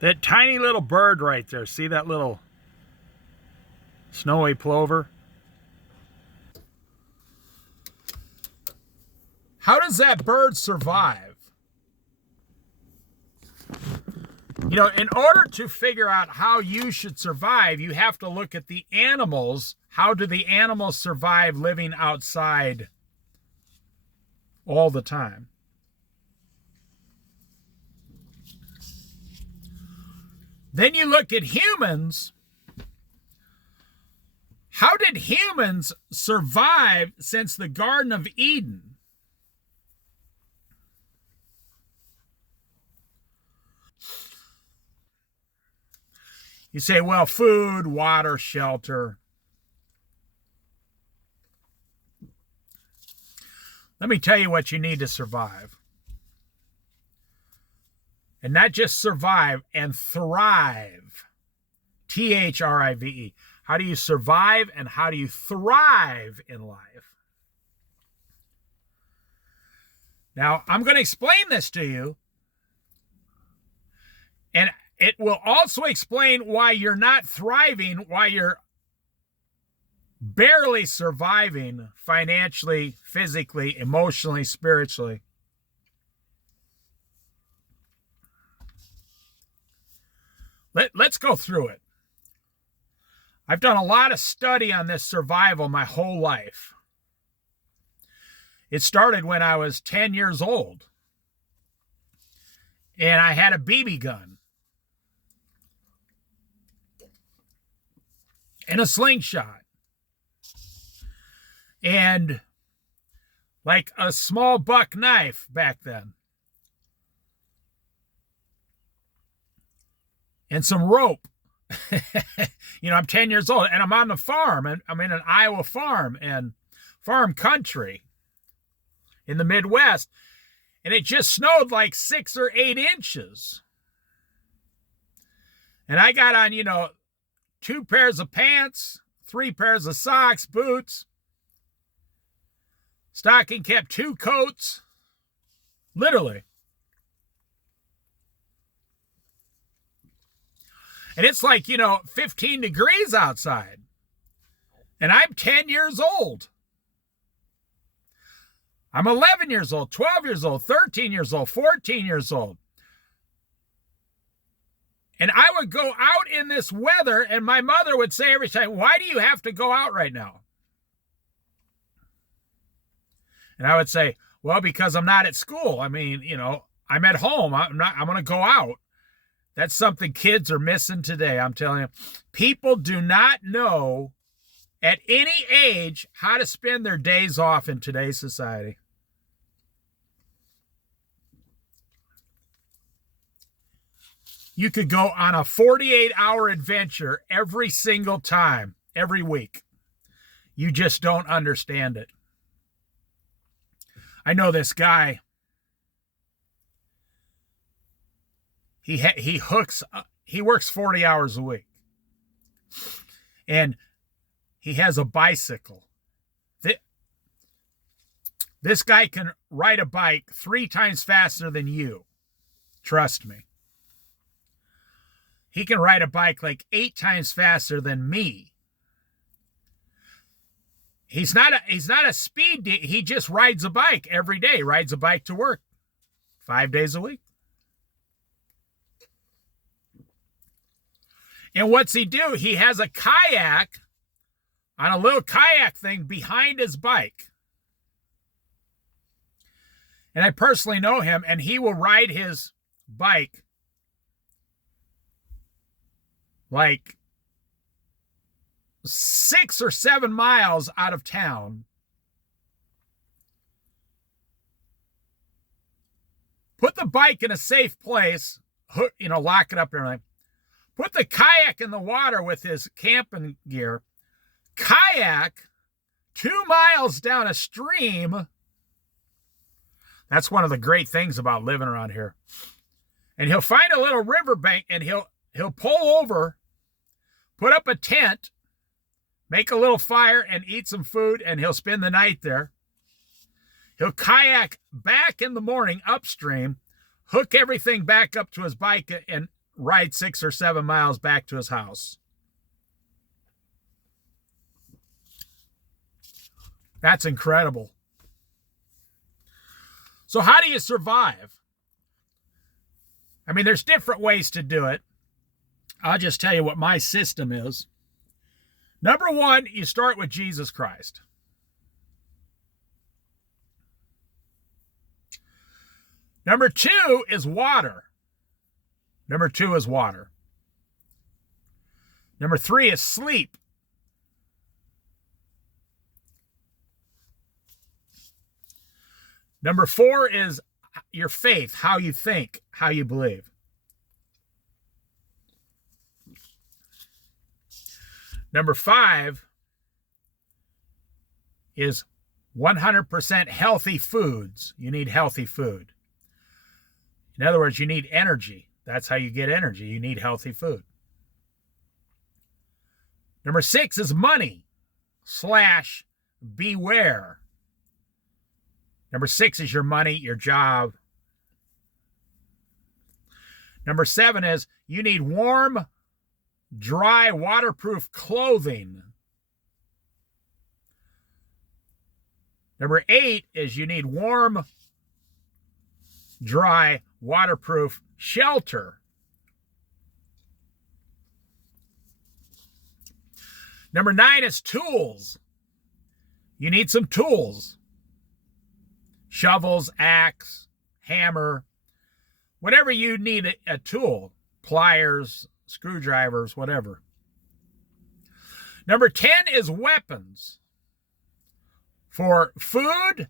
That tiny little bird right there, see that little snowy plover? How does that bird survive? You know, in order to figure out how you should survive, you have to look at the animals. How do the animals survive living outside all the time? Then you look at humans. How did humans survive since the Garden of Eden? You say, well, food, water, shelter. Let me tell you what you need to survive. And not just survive, and thrive. Thrive. How do you survive and how do you thrive in life? Now, I'm going to explain this to you. And it will also explain why you're not thriving, why you're barely surviving financially, physically, emotionally, spiritually. Let's go through it. I've done a lot of study on this survival my whole life. It started when I was 10 years old. And I had a BB gun. And a slingshot. And like a small buck knife back then. And some rope. You know, I'm 10 years old and I'm on the farm, and I'm in an Iowa farm and farm country in the Midwest, and it just snowed like 6 or 8 inches. And I got on, 2 pairs of pants, 3 pairs of socks, boots, stocking cap, 2 coats, literally. And it's like, 15 degrees outside. And I'm 10 years old. I'm 11 years old, 12 years old, 13 years old, 14 years old. And I would go out in this weather, and my mother would say every time, why do you have to go out right now? And I would say, well, because I'm not at school. I mean, I'm at home. I'm going to go out. That's something kids are missing today, I'm telling you. People do not know at any age how to spend their days off in today's society. You could go on a 48-hour adventure every single time, every week. You just don't understand it. I know this guy. He works 40 hours a week. And he has a bicycle. This guy can ride a bike 3 times faster than you. Trust me. He can ride a bike like 8 times faster than me. He's not a speed. He just rides a bike every day. Rides a bike to work 5 days a week. And what's he do? He has a kayak on a little kayak thing behind his bike. And I personally know him, and he will ride his bike like 6 or 7 miles out of town. Put the bike in a safe place, lock it up and everything. Put the kayak in the water with his camping gear. Kayak 2 miles down a stream. That's one of the great things about living around here. And he'll find a little riverbank, and he'll pull over, put up a tent, make a little fire, and eat some food, and he'll spend the night there. He'll kayak back in the morning upstream, hook everything back up to his bike, and ride 6 or 7 miles back to his house. That's incredible. So how do you survive? I mean, there's different ways to do it. I'll just tell you what my system is. Number one, you start with Jesus Christ. Number two is water. Number two is water. Number three is sleep. Number four is your faith, how you think, how you believe. Number five is 100% healthy foods. You need healthy food. In other words, you need energy. That's how you get energy. You need healthy food. Number six is money / beware. Number six is your money, your job. Number seven is you need warm, dry, waterproof clothing. Number eight is you need warm, dry, waterproof shelter. Number nine is tools. You need some tools. Shovels, axe, hammer, whatever you need a tool, pliers, screwdrivers, whatever. Number 10 is weapons for food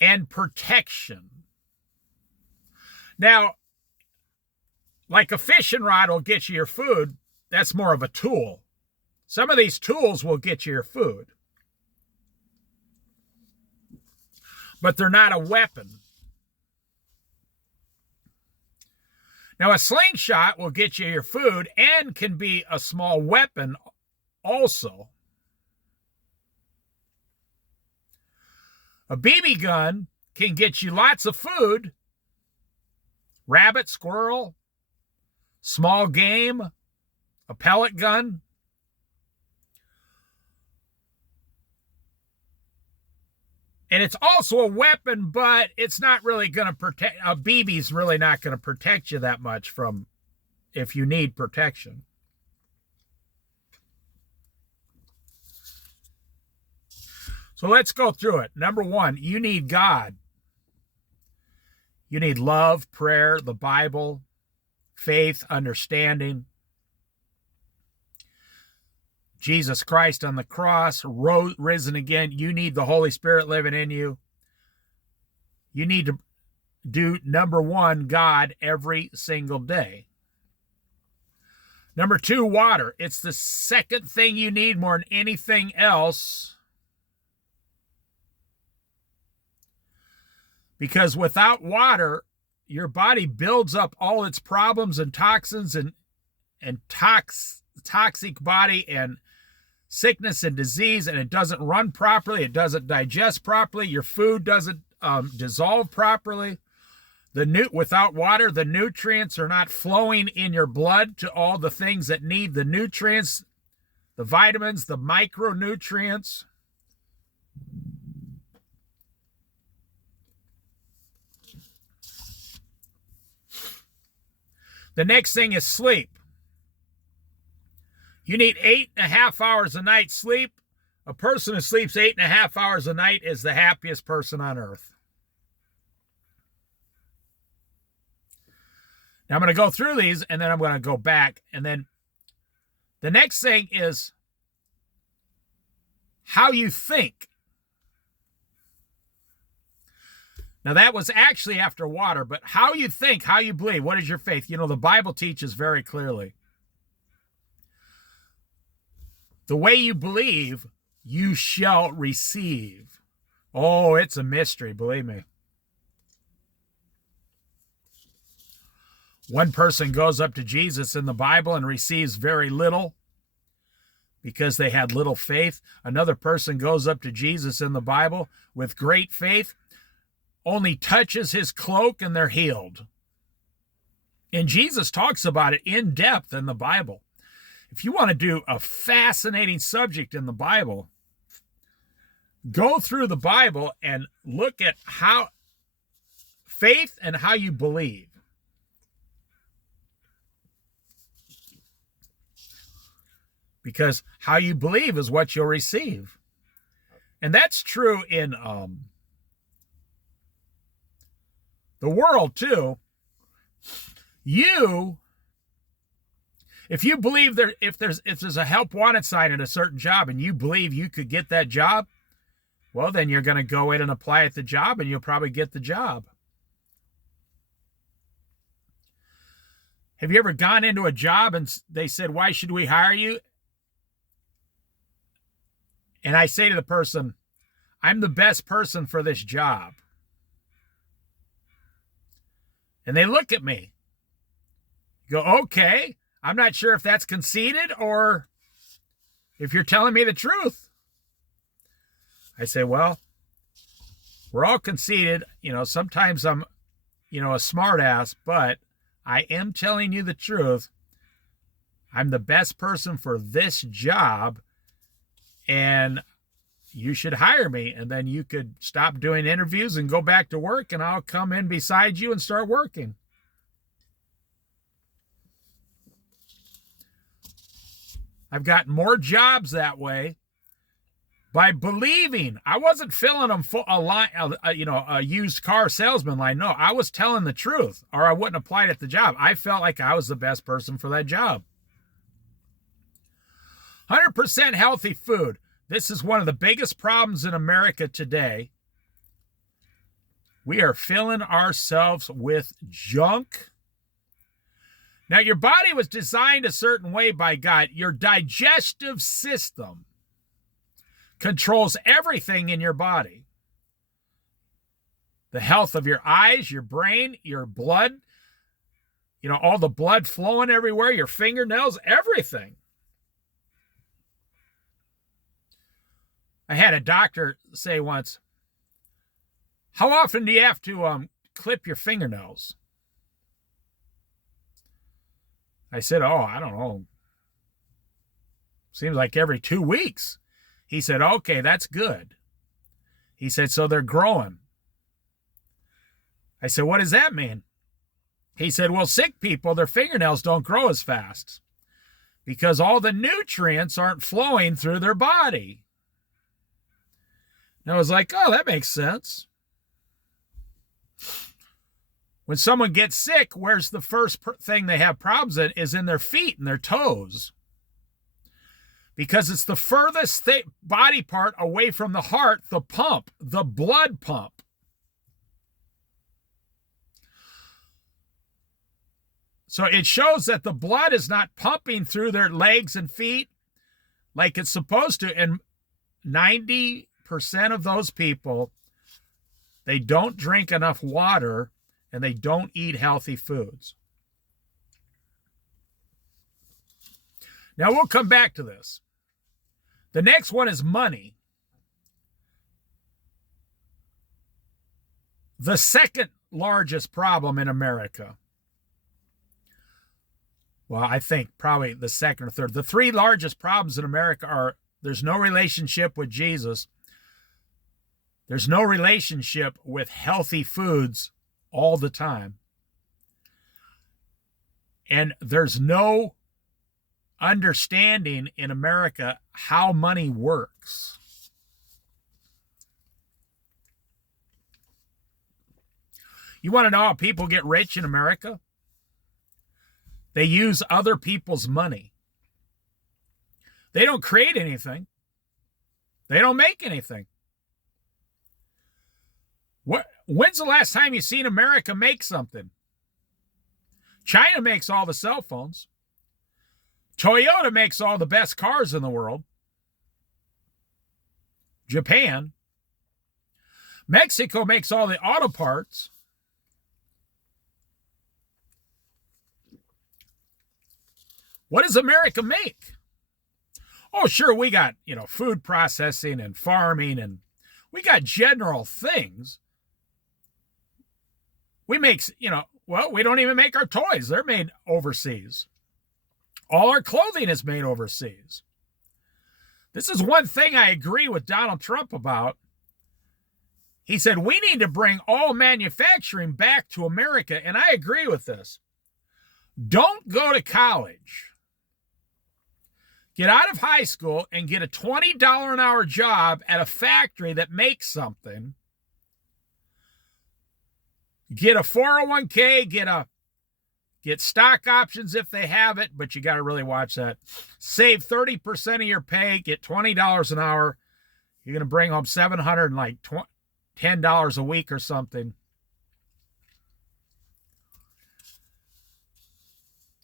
and protection. Now, like a fishing rod will get you your food, that's more of a tool. Some of these tools will get you your food, but they're not a weapon. Now, a slingshot will get you your food and can be a small weapon also. A BB gun can get you lots of food, rabbit, squirrel, small game, a pellet gun. And it's also a weapon, but it's not really going to protect. A BB's really not going to protect you that much from if you need protection. So let's go through it. Number one, you need God. You need love, prayer, the Bible, faith, understanding. Jesus Christ on the cross, risen again. You need the Holy Spirit living in you. You need to do, number one, God every single day. Number two, water. It's the second thing you need more than anything else. Because without water, your body builds up all its problems and toxins and toxic body and sickness and disease, and it doesn't run properly. It doesn't digest properly. Your food doesn't dissolve properly. Without water, the nutrients are not flowing in your blood to all the things that need the nutrients, the vitamins, the micronutrients. The next thing is sleep. You need 8.5 hours a night sleep. A person who sleeps 8.5 hours a night is the happiest person on earth. Now I'm going to go through these and then I'm going to go back. And then the next thing is how you think. Now that was actually after water, but how you think, how you believe, what is your faith? You know, the Bible teaches very clearly. The way you believe, you shall receive. Oh, it's a mystery, believe me. One person goes up to Jesus in the Bible and receives very little because they had little faith. Another person goes up to Jesus in the Bible with great faith, only touches his cloak and they're healed. And Jesus talks about it in depth in the Bible. If you want to do a fascinating subject in the Bible, go through the Bible and look at how faith and how you believe. Because how you believe is what you'll receive. And that's true in the world too. If you believe if there's a help wanted sign at a certain job and you believe you could get that job, well, then you're going to go in and apply at the job and you'll probably get the job. Have you ever gone into a job and they said, "Why should we hire you?" And I say to the person, "I'm the best person for this job." And they look at me. You go, "Okay, I'm not sure if that's conceited or if you're telling me the truth." I say, "Well, we're all conceited. Sometimes I'm, a smart ass, but I am telling you the truth. I'm the best person for this job, and you should hire me, and then you could stop doing interviews and go back to work, and I'll come in beside you and start working." I've got more jobs that way by believing. I wasn't filling them full a used car salesman line. No, I was telling the truth, or I wouldn't apply at the job. I felt like I was the best person for that job. 100% healthy food. This is one of the biggest problems in America today. We are filling ourselves with junk. Now, your body was designed a certain way by God. Your digestive system controls everything in your body. The health of your eyes, your brain, your blood, all the blood flowing everywhere, your fingernails, everything. I had a doctor say once, "How often do you have to clip your fingernails?" I said, "Oh, I don't know. Seems like every 2 weeks." He said, "Okay, that's good." He said, "So they're growing." I said, "What does that mean?" He said, "Well, sick people, their fingernails don't grow as fast because all the nutrients aren't flowing through their body." And I was like, "Oh, that makes sense." When someone gets sick, where's the first thing they have problems in is in their feet and their toes. Because it's the furthest body part away from the heart, the pump, the blood pump. So it shows that the blood is not pumping through their legs and feet like it's supposed to. And 90% of those people, they don't drink enough water and they don't eat healthy foods. Now we'll come back to this. The next one is money. The second largest problem in America. Well, I think probably the second or third. The three largest problems in America are there's no relationship with Jesus. There's no relationship with healthy foods all the time. And there's no understanding in America how money works. You want to know how people get rich in America? They use other people's money. They don't create anything. They don't make anything. When's the last time you've seen America make something? China makes all the cell phones. Toyota makes all the best cars in the world. Japan. Mexico makes all the auto parts. What does America make? Oh, sure, we got, food processing and farming, and we got general things. We make, Well, we don't even make our toys. They're made overseas. All our clothing is made overseas. This is one thing I agree with Donald Trump about. He said, we need to bring all manufacturing back to America. And I agree with this. Don't go to college. Get out of high school and get a $20 an hour job at a factory that makes something. Get a 401k, get stock options if they have it, but you got to really watch that. Save 30% of your pay, get $20 an hour. You're going to bring home $710 a week or something.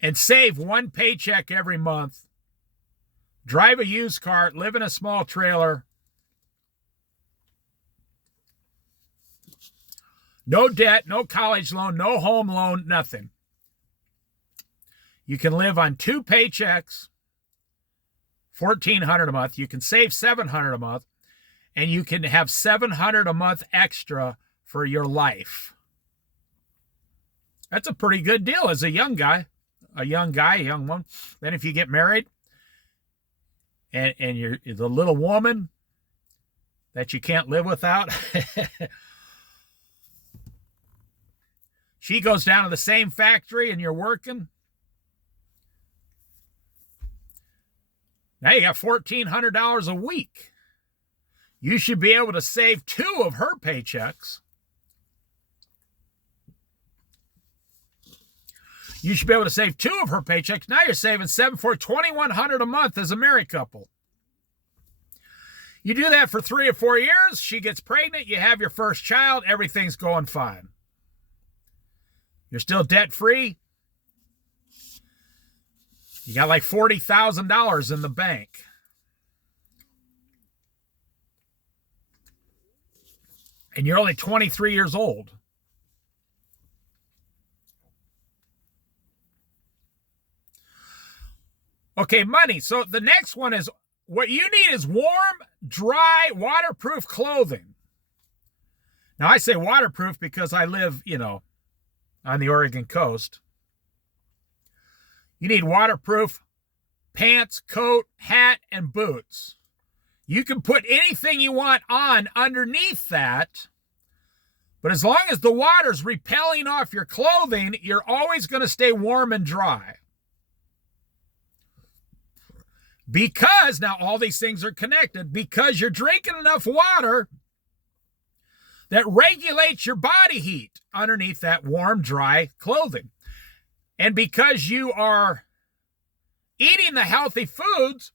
And save one paycheck every month. Drive a used car, live in a small trailer. No debt, no college loan, no home loan, nothing. You can live on 2 paychecks, $1,400 a month. You can save $700 a month, and you can have $700 a month extra for your life. That's a pretty good deal as a young young one. Then if you get married, and you're the little woman that you can't live without, she goes down to the same factory and you're working. Now you got $1,400 a week. You should be able to save 2 of her paychecks. You should be able to save 2 of her paychecks. Now you're saving $2,100 a month as a married couple. You do that for 3 or 4 years. She gets pregnant. You have your first child. Everything's going fine. You're still debt-free. You got like $40,000 in the bank. And you're only 23 years old. Okay, money. So the next one is, what you need is warm, dry, waterproof clothing. Now, I say waterproof because I live, on the Oregon coast. You need waterproof pants, coat, hat, and boots. You can put anything you want on underneath that, but as long as the water's repelling off your clothing, you're always going to stay warm and dry. Because, now all these things are connected, because you're drinking enough water that regulates your body heat underneath that warm, dry clothing. And because you are eating the healthy foods,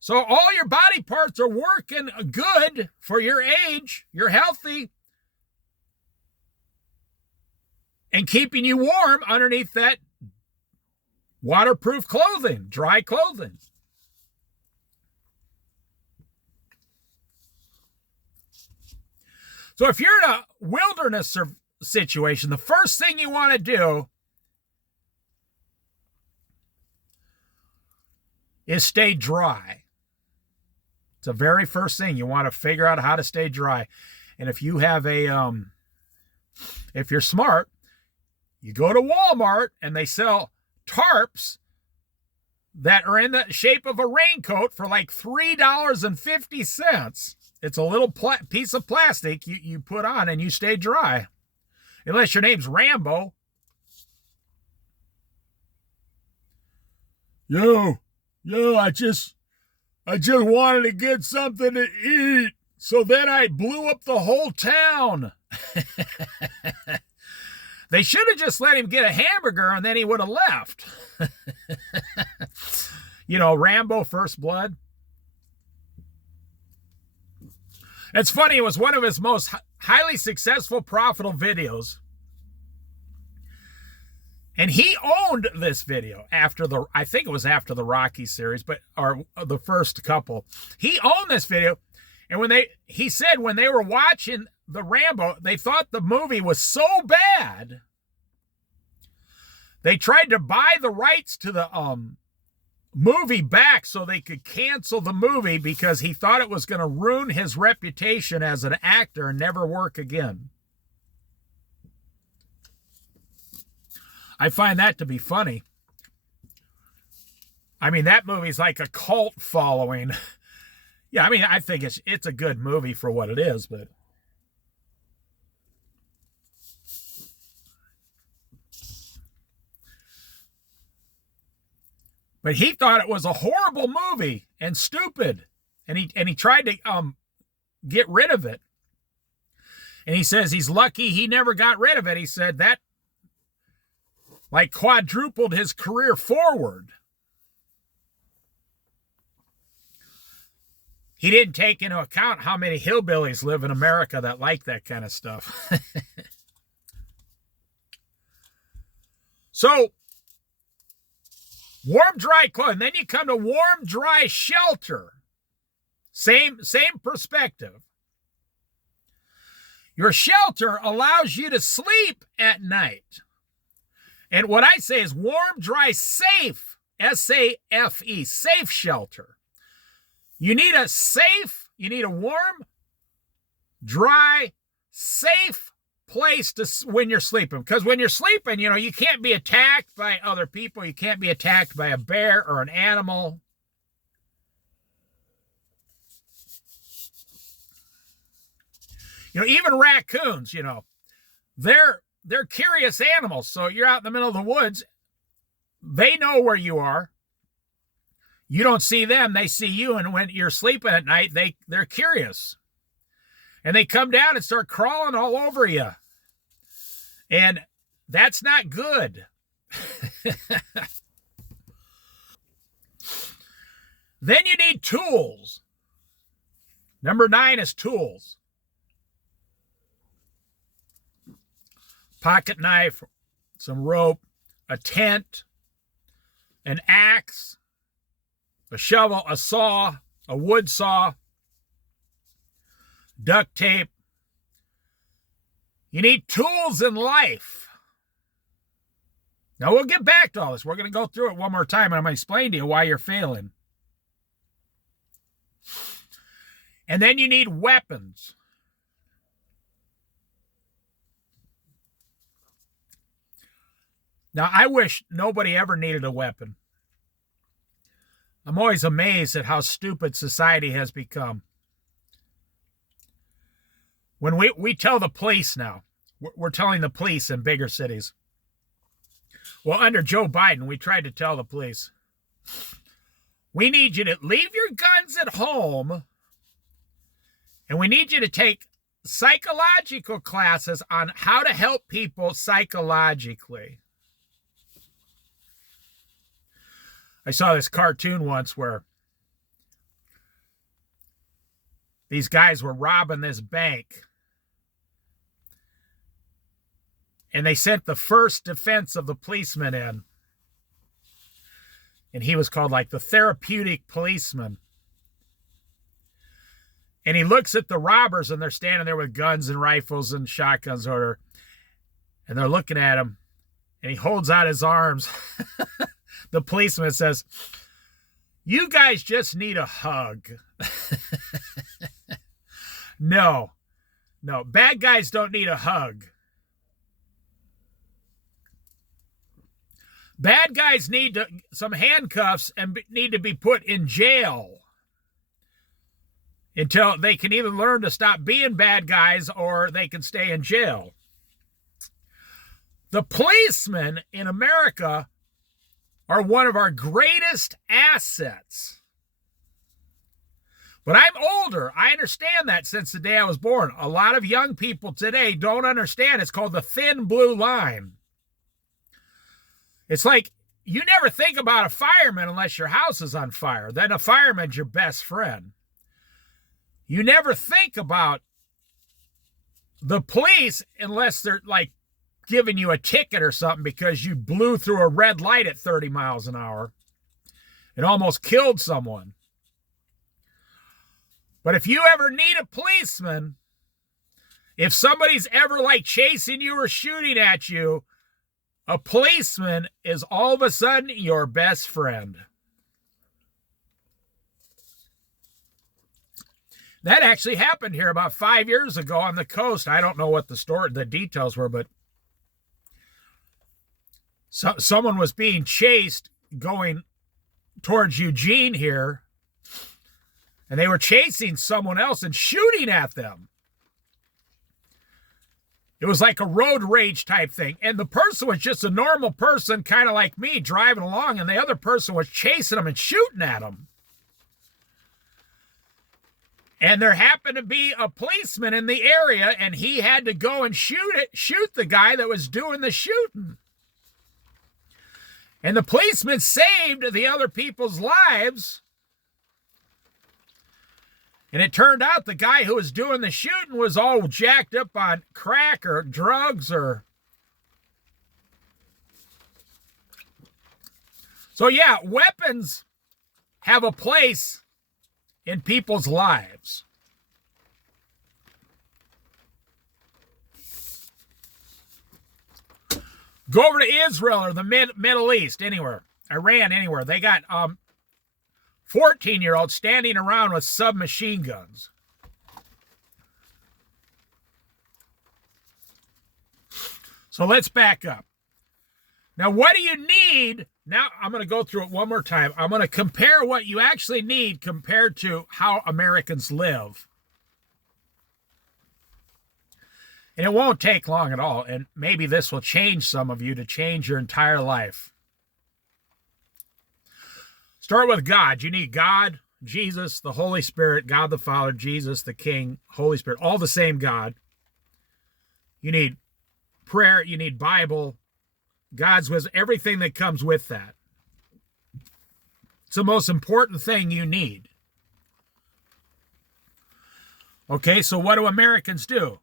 so all your body parts are working good for your age, you're healthy, and keeping you warm underneath that waterproof clothing, dry clothing. So if you're in a wilderness situation, the first thing you want to do is stay dry. It's the very first thing. You want to figure out how to stay dry. And if you have if you're smart, you go to Walmart and they sell tarps that are in the shape of a raincoat for like $3.50. It's a little piece of plastic you put on and you stay dry. Unless your name's Rambo. Yo, I just wanted to get something to eat. So then I blew up the whole town. They should have just let him get a hamburger and then he would have left. Rambo First Blood. It's funny, it was one of his most highly successful, profitable videos. And he owned this video I think it was after the Rocky series, or the first couple. He owned this video. And he said when they were watching the Rambo, they thought the movie was so bad, they tried to buy the rights to the movie back so they could cancel the movie because he thought it was going to ruin his reputation as an actor and never work again. I find that to be funny. I mean, that movie's like a cult following. Yeah, I mean, I think it's a good movie for what it is, but he thought it was a horrible movie and stupid, and he tried to get rid of it. And he says he's lucky he never got rid of it. He said that like quadrupled his career forward. He didn't take into account how many hillbillies live in America that like that kind of stuff. So, warm, dry clothing. Then you come to warm, dry shelter. Same perspective. Your shelter allows you to sleep at night. And what I say is warm, dry, safe, S-A-F-E, safe shelter. You need a warm, dry, safe place when you're sleeping. Because when you're sleeping, you can't be attacked by other people. You can't be attacked by a bear or an animal. Even raccoons, they're curious animals. So you're out in the middle of the woods. They know where you are. You don't see them, they see you, and when you're sleeping at night, they're curious. And they come down and start crawling all over you. And that's not good. Then you need tools. Number 9 is tools. Pocket knife, some rope, a tent, an axe, a shovel, a saw, a wood saw, duct tape. You need tools in life. Now, we'll get back to all this. We're going to go through it one more time, and I'm going to explain to you why you're failing. And then you need weapons. Now, I wish nobody ever needed a weapon. I'm always amazed at how stupid society has become. When we tell the police now, we're telling the police in bigger cities. Well, under Joe Biden, we tried to tell the police, we need you to leave your guns at home, and we need you to take psychological classes on how to help people psychologically. I saw this cartoon once where these guys were robbing this bank. And they sent the first defense of the policeman in. And he was called like the therapeutic policeman. And he looks at the robbers, and they're standing there with guns and rifles and shotguns, and they're looking at him. And he holds out his arms. The policeman says, "You guys just need a hug." No, bad guys don't need a hug. Bad guys need some handcuffs and need to be put in jail until they can either learn to stop being bad guys or they can stay in jail. The policemen in America are one of our greatest assets. But I'm older. I understand that since the day I was born. A lot of young people today don't understand. It's called the thin blue line. It's like you never think about a fireman unless your house is on fire. Then a fireman's your best friend. You never think about the police unless they're like giving you a ticket or something because you blew through a red light at 30 miles an hour and almost killed someone. But if you ever need a policeman, if somebody's ever like chasing you or shooting at you, a policeman is all of a sudden your best friend. That actually happened here about 5 years ago on the coast. I don't know what the details were, but someone was being chased going towards Eugene here, and they were chasing someone else and shooting at them. It was like a road rage type thing. And the person was just a normal person, kind of like me, driving along, and the other person was chasing them and shooting at them. And there happened to be a policeman in the area, and he had to go and shoot the guy that was doing the shooting. And the policeman saved the other people's lives. And it turned out the guy who was doing the shooting was all jacked up on crack or drugs or... So yeah, weapons have a place in people's lives. Go over to Israel or the Middle East, anywhere. Iran, anywhere. They got 14-year-olds standing around with submachine guns. So let's back up. Now, what do you need? Now, I'm going to go through it one more time. I'm going to compare what you actually need compared to how Americans live. And it won't take long at all. And maybe this will change some of you to change your entire life. Start with God. You need God, Jesus, the Holy Spirit, God the Father, Jesus, the King, Holy Spirit, all the same God. You need prayer. You need Bible, God's wisdom, everything that comes with that. It's the most important thing you need. Okay, so what do Americans do?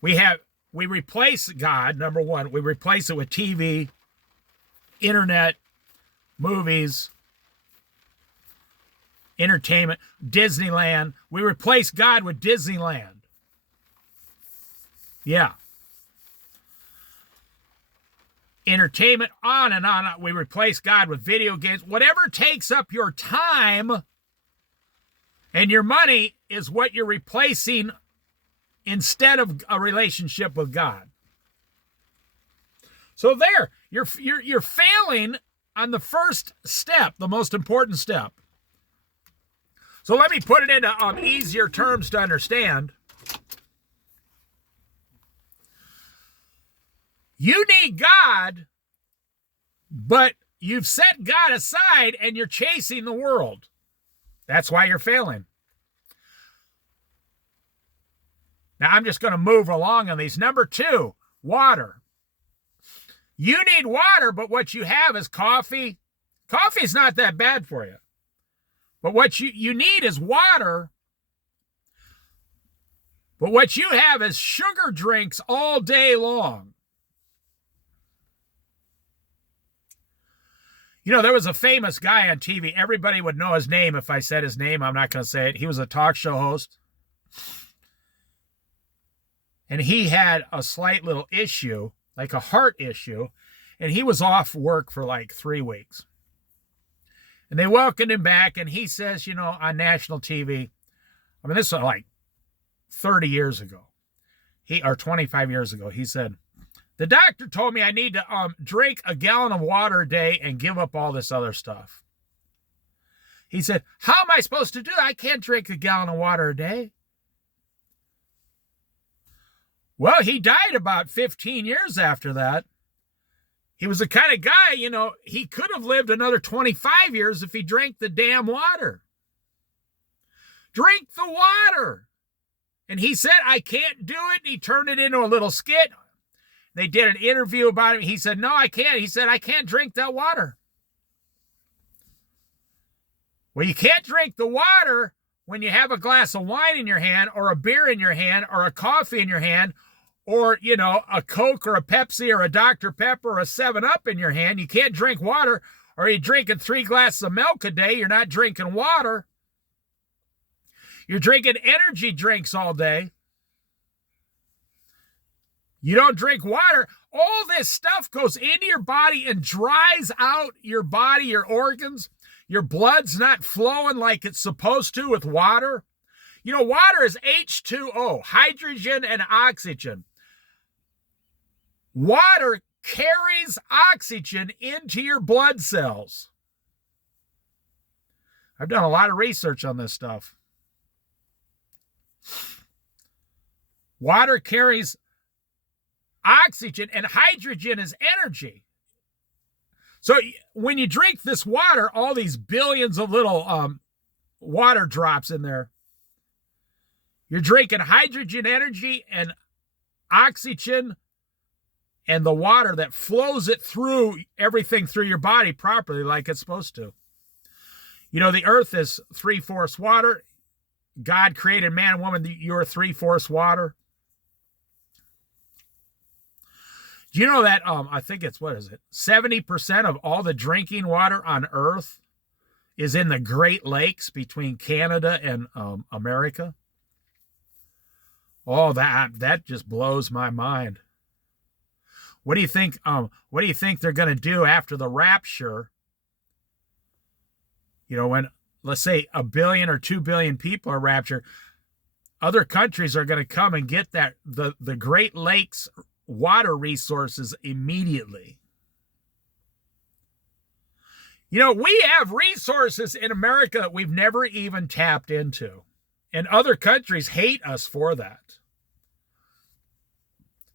We replace God, number one. We replace it with TV, internet, movies, entertainment, Disneyland. We replace God with Disneyland. Yeah. Entertainment, on and on. We replace God with video games. Whatever takes up your time and your money is what you're replacing instead of a relationship with God. So there, you're failing on the first step, the most important step. So let me put it into easier terms to understand. You need God, but you've set God aside and you're chasing the world. That's why you're failing. Now, I'm just going to move along on these. Number two, water. You need water, but what you have is coffee. Coffee's not that bad for you. But what you need is water. But what you have is sugar drinks all day long. You know, there was a famous guy on TV. Everybody would know his name if I said his name. I'm not going to say it. He was a talk show host. And he had a slight little issue, like a heart issue, and he was off work for like 3 weeks. And they welcomed him back, and he says, you know, on national TV, I mean, this was like 30 years ago, or 25 years ago, he said, the doctor told me I need to drink a gallon of water a day and give up all this other stuff. He said, how am I supposed to do that? I can't drink a gallon of water a day. Well, he died about 15 years after that. He was the kind of guy, you know, he could have lived another 25 years if he drank the damn water. Drink the water. And he said, I can't do it. And he turned it into a little skit. They did an interview about him. He said, no, I can't. He said, I can't drink that water. Well, you can't drink the water when you have a glass of wine in your hand or a beer in your hand or a coffee in your hand or, you know, a Coke or a Pepsi or a Dr. Pepper or a 7-Up in your hand. You can't drink water, or you're drinking 3 glasses of milk a day. You're not drinking water. You're drinking energy drinks all day. You don't drink water. All this stuff goes into your body and dries out your body, your organs. Your blood's not flowing like it's supposed to with water. You know, water is H2O, hydrogen and oxygen. Water carries oxygen into your blood cells. I've done a lot of research on this stuff. Water carries oxygen, and hydrogen is energy. So when you drink this water, all these billions of little water drops in there, you're drinking hydrogen energy and oxygen and the water that flows it through everything through your body properly like it's supposed to. You know, the earth is 3/4 water. God created man and woman, you're 3/4 water. Do you know that, I think it's, 70% of all the drinking water on earth is in the Great Lakes between Canada and America? Oh, that just blows my mind. What do you think? What do you think they're going to do after the rapture? You know, when, let's say, 1 billion or 2 billion people are raptured, other countries are going to come and get the Great Lakes water resources immediately. You know, we have resources in America that we've never even tapped into, and other countries hate us for that.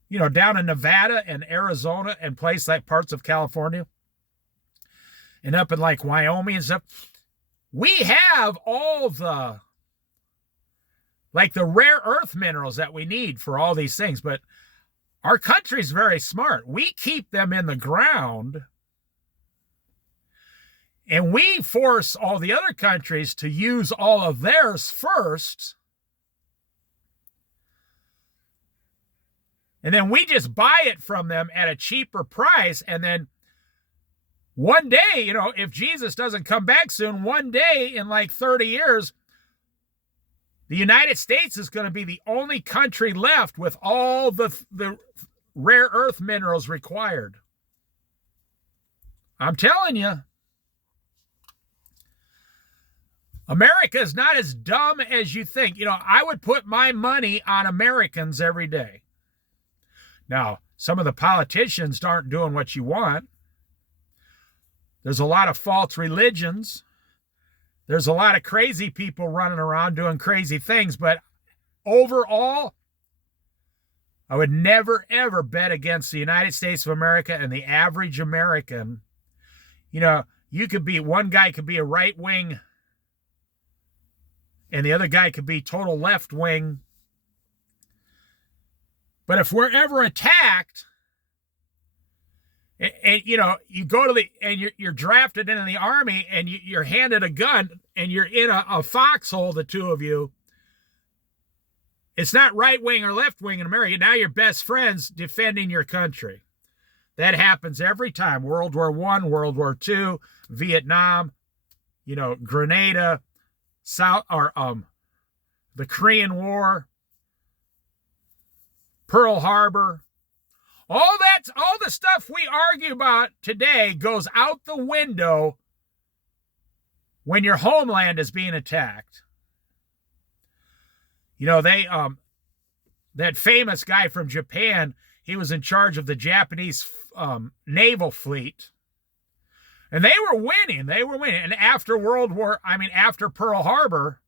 You know, down in Nevada and Arizona and places like parts of California and up in like Wyoming and stuff, we have all the, like the rare earth minerals that we need for all these things, but our country's very smart. We keep them in the ground, and we force all the other countries to use all of theirs first. And then we just buy it from them at a cheaper price. And then one day, you know, if Jesus doesn't come back soon, one day in like 30 years, the United States is going to be the only country left with all the rare earth minerals required. I'm telling you, America is not as dumb as you think. You know, I would put my money on Americans every day. Now, some of the politicians aren't doing what you want. There's a lot of false religions. There's a lot of crazy people running around doing crazy things. But overall, I would never, ever bet against the United States of America and the average American. You know, one guy could be a right wing and the other guy could be total left wing. But if we're ever attacked, and you know, you go to you're drafted into the army, and you're handed a gun, and you're in a foxhole, the two of you. It's not right wing or left wing in America. Now you're best friends defending your country. That happens every time. World War I, World War II, Vietnam, you know, Grenada, the Korean War, Pearl Harbor. All the stuff we argue about today goes out the window when your homeland is being attacked. You know, that famous guy from Japan, he was in charge of the Japanese naval fleet. And they were winning. And after after Pearl Harbor,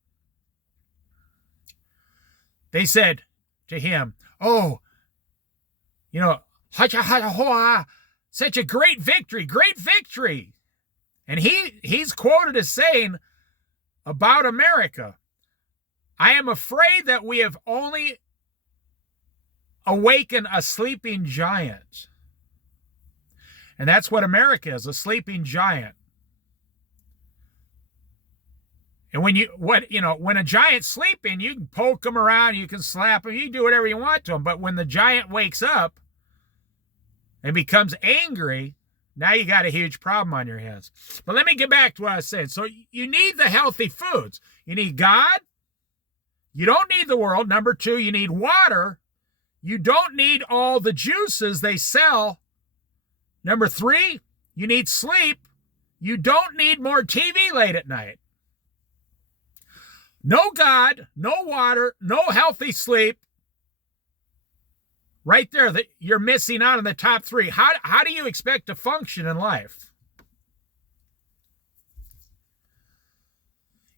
they said to him, "Oh, you know, such a great victory." And he's quoted as saying about America, "I am afraid that we have only awakened a sleeping giant." And that's what America is, a sleeping giant. And when a giant's sleeping, you can poke him around, you can slap him, you can do whatever you want to him. But when the giant wakes up and becomes angry, now you got a huge problem on your hands. But let me get back to what I was saying. So you need the healthy foods. You need God. You don't need the world. Number 2, you need water. You don't need all the juices they sell. Number 3, you need sleep. You don't need more TV late at night. No God, no water, no healthy sleep. right there that you're missing out on the top three. How do you expect to function in life?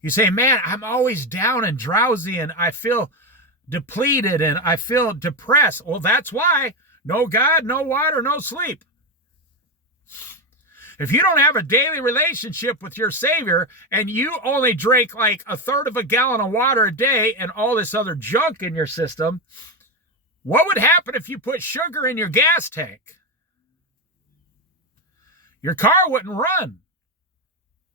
You say, man, I'm always down and drowsy and I feel depleted and I feel depressed. Well, that's why. No God, no water, no sleep. If you don't have a daily relationship with your Savior and you only drink like a third of a gallon of water a day and all this other junk in your system, what would happen if you put sugar in your gas tank? Your car wouldn't run.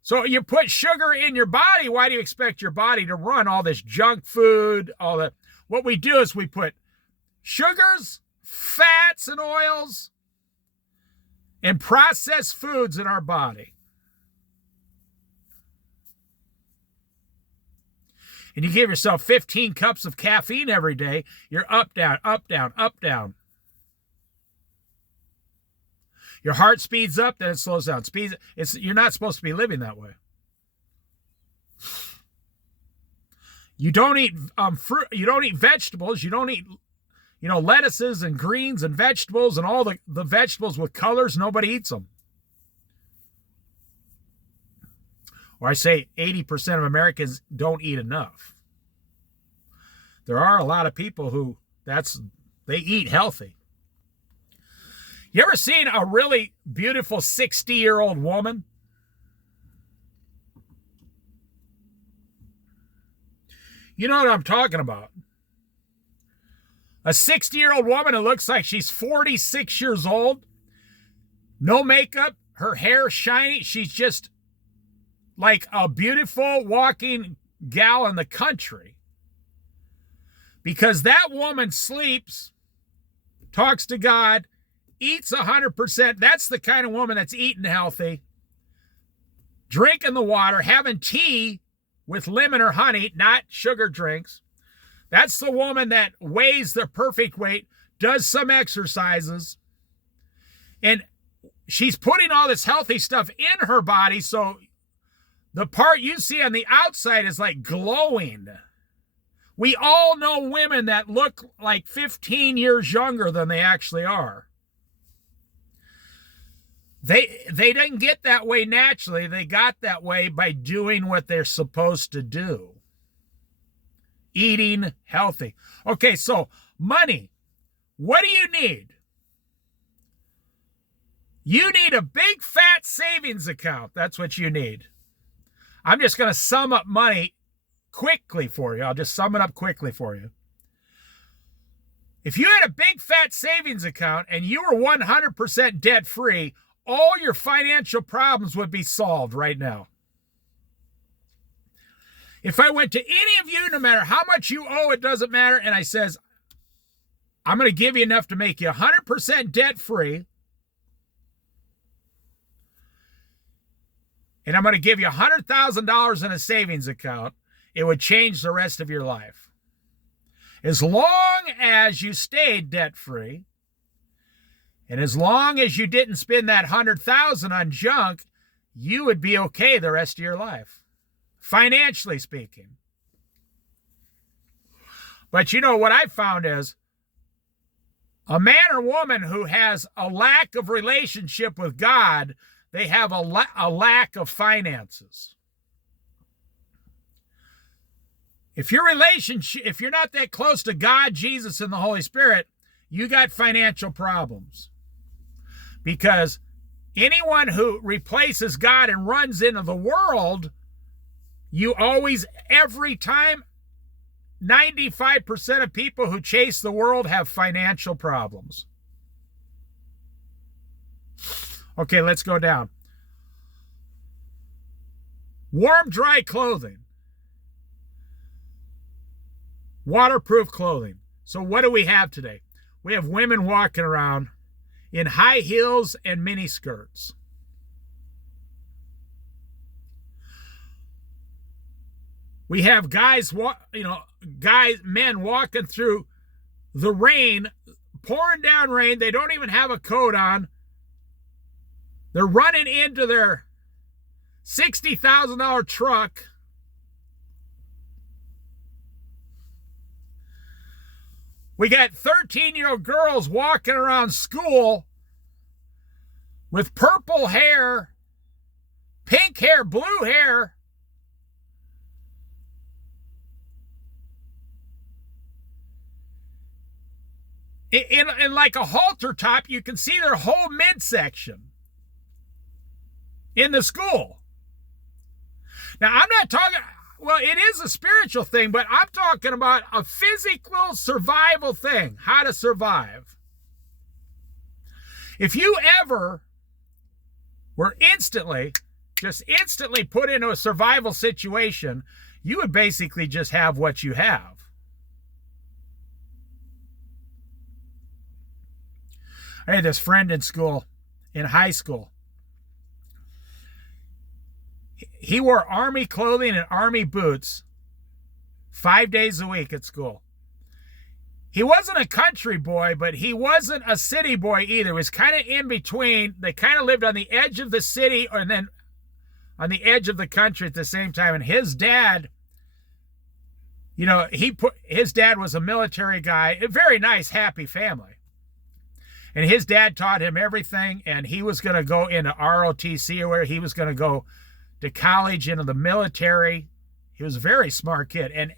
So you put sugar in your body. Why do you expect your body to run all this junk food? What we do is we put sugars, fats, and oils and processed foods in our body. And you give yourself 15 cups of caffeine every day, you're up, down, up, down, up, down. Your heart speeds up, then it slows down. You're not supposed to be living that way. You don't eat fruit. You don't eat vegetables. You don't eat, lettuces and greens and vegetables and all the vegetables with colors. Nobody eats them. Or I say 80% of Americans don't eat enough. There are a lot of people who they eat healthy. You ever seen a really beautiful 60-year-old woman? You know what I'm talking about. A 60-year-old woman who looks like she's 46 years old. No makeup, her hair shiny. She's just like a beautiful walking gal in the country. Because that woman sleeps, talks to God, eats 100%. That's the kind of woman that's eating healthy, drinking the water, having tea with lemon or honey, not sugar drinks. That's the woman that weighs the perfect weight, does some exercises, and she's putting all this healthy stuff in her body, so the part you see on the outside is like glowing. We all know women that look like 15 years younger than they actually are. They didn't get that way naturally. They got that way by doing what they're supposed to do. Eating healthy. Okay, so money. What do you need? You need a big fat savings account. That's what you need. I'm just going to sum up money quickly for you. I'll just sum it up quickly for you. If you had a big fat savings account and you were 100% debt free, all your financial problems would be solved right now. If I went to any of you, no matter how much you owe, it doesn't matter, and I says, I'm going to give you enough to make you 100% debt free, and I'm going to give you $100,000 in a savings account, it would change the rest of your life. As long as you stayed debt free, and as long as you didn't spend that $100,000 on junk, you would be okay the rest of your life, financially speaking. But you know what I found is a man or woman who has a lack of relationship with God, they have a lack of finances. If you're not that close to God, Jesus, and the Holy Spirit, you got financial problems. Because anyone who replaces God and runs into the world, you always, every time, 95% of people who chase the world have financial problems. Okay, let's go down. Warm, dry clothing. Waterproof clothing. So what do we have today? We have women walking around in high heels and mini skirts. We have men walking through the rain, pouring down rain. They don't even have a coat on. They're running into their $60,000 truck. We got 13-year-old girls walking around school with purple hair, pink hair, blue hair. In like a halter top, you can see their whole midsection in the school. Now, I'm not talking, well, it is a spiritual thing, but I'm talking about a physical survival thing, how to survive. If you ever were just instantly put into a survival situation, you would basically just have what you have. I had this friend in high school. He wore Army clothing and Army boots 5 days a week at school. He wasn't a country boy, but he wasn't a city boy either. He was kind of in between. They kind of lived on the edge of the city and then on the edge of the country at the same time. And his dad, his dad was a military guy, a very nice, happy family. And his dad taught him everything, and he was going to go into ROTC or where he was going to go to college, into the military. He was a very smart kid. And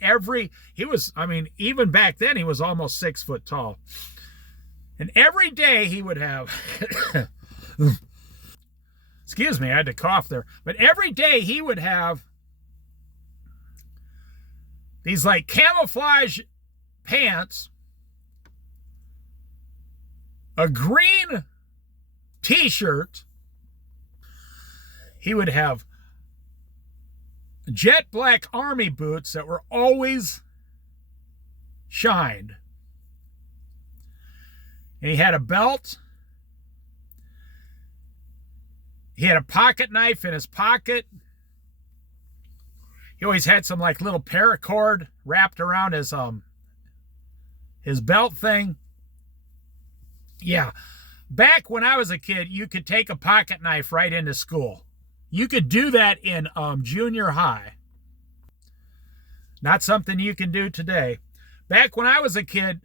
even back then, he was almost 6 foot tall. And every day he would have, excuse me, I had to cough there. But every day he would have these like camouflage pants, a green t-shirt. He would have jet black Army boots that were always shined. And he had a belt. He had a pocket knife in his pocket. He always had some like little paracord wrapped around his belt thing. Yeah, back when I was a kid, you could take a pocket knife right into school. You could do that in junior high. Not something you can do today. Back when I was a kid,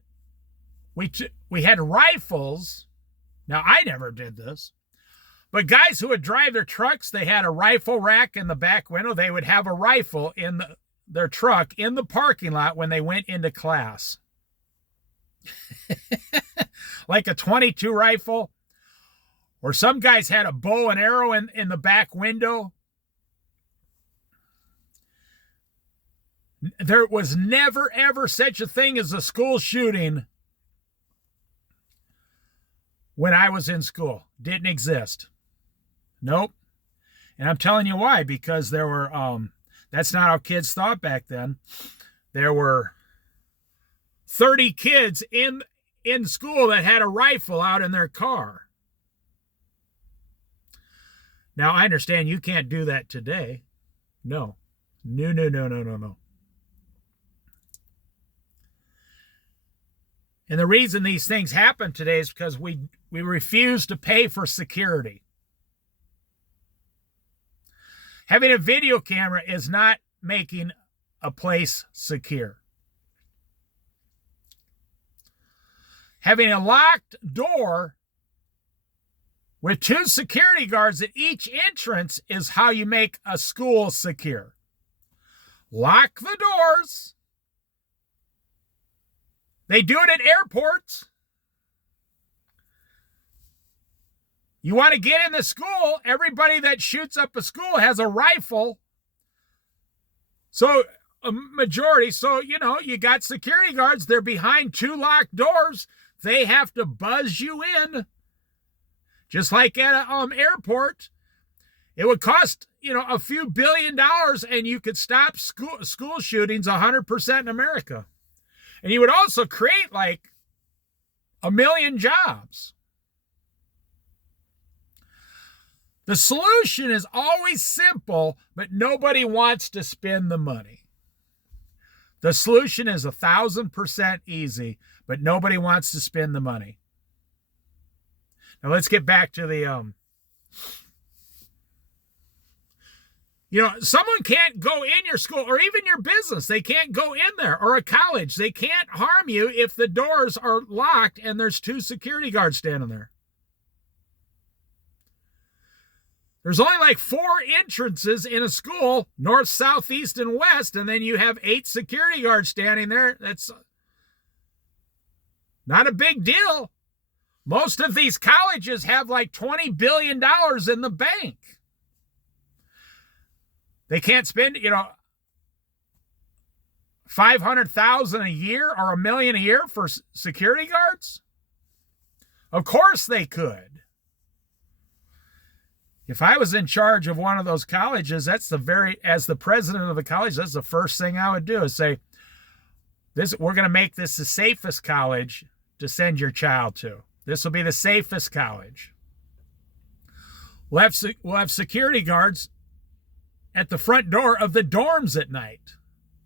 we had rifles. Now, I never did this. But guys who would drive their trucks, they had a rifle rack in the back window. They would have a rifle in their truck in the parking lot when they went into class. Like a .22 rifle. Or some guys had a bow and arrow in the back window. There was never, ever such a thing as a school shooting when I was in school. Didn't exist. Nope. And I'm telling you why. Because there were, that's not how kids thought back then. There were 30 kids in school that had a rifle out in their car. Now, I understand you can't do that today. No. No. And the reason these things happen today is because we refuse to pay for security. Having a video camera is not making a place secure. Having a locked door with 2 security guards at each entrance is how you make a school secure. Lock the doors. They do it at airports. You want to get in the school, everybody that shoots up a school has a rifle. So, a majority, you got security guards, they're behind 2 locked doors. They have to buzz you in. Just like at an airport. It would cost, a few $1 billion and you could stop school shootings 100% in America. And you would also create like 1 million jobs. The solution is always simple, but nobody wants to spend the money. The solution is 1,000% easy, but nobody wants to spend the money. Now let's get back to the, Someone can't go in your school or even your business. They can't go in there, or a college. They can't harm you if the doors are locked and there's 2 security guards standing there. There's only like 4 entrances in a school, north, south, east, and west, and then you have 8 security guards standing there. That's not a big deal. Most of these colleges have like $20 billion in the bank. They can't spend, $500,000 a year or $1 million a year for security guards? Of course they could. If I was in charge of one of those colleges, as the president of the college, that's the first thing I would do is say, we're going to make this the safest college to send your child to. This will be the safest college. We'll have security guards at the front door of the dorms at night.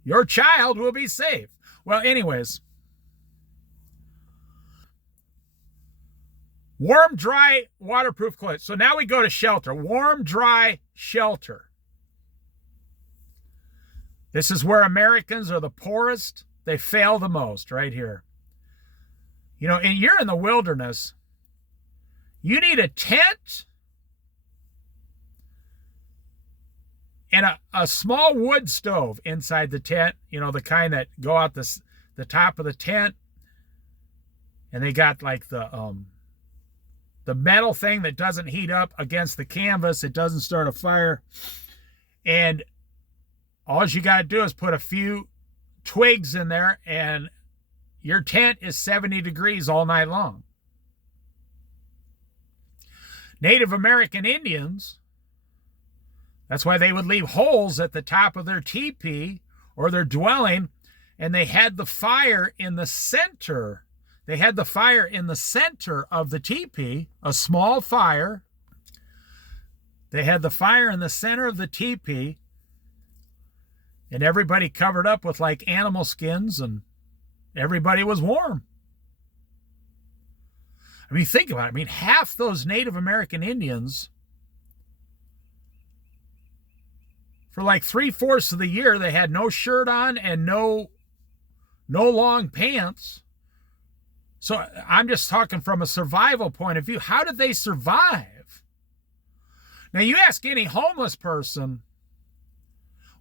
Your child will be safe. Well, anyways. Warm, dry, waterproof clothes. So now we go to shelter. Warm, dry, shelter. This is where Americans are the poorest. They fail the most right here. And you're in the wilderness. You need a tent and a small wood stove inside the tent, the kind that go out the top of the tent. And they got like the metal thing that doesn't heat up against the canvas. It doesn't start a fire. And all you got to do is put a few twigs in there, and your tent is 70 degrees all night long. Native American Indians, that's why they would leave holes at the top of their teepee or their dwelling, and they had the fire in the center. They had the fire in the center of the teepee, a small fire. They had the fire in the center of the teepee, and everybody covered up with like animal skins, and everybody was warm. Think about it. Half those Native American Indians, for like 3/4 of the year, they had no shirt on and no long pants. So I'm just talking from a survival point of view. How did they survive? Now, you ask any homeless person.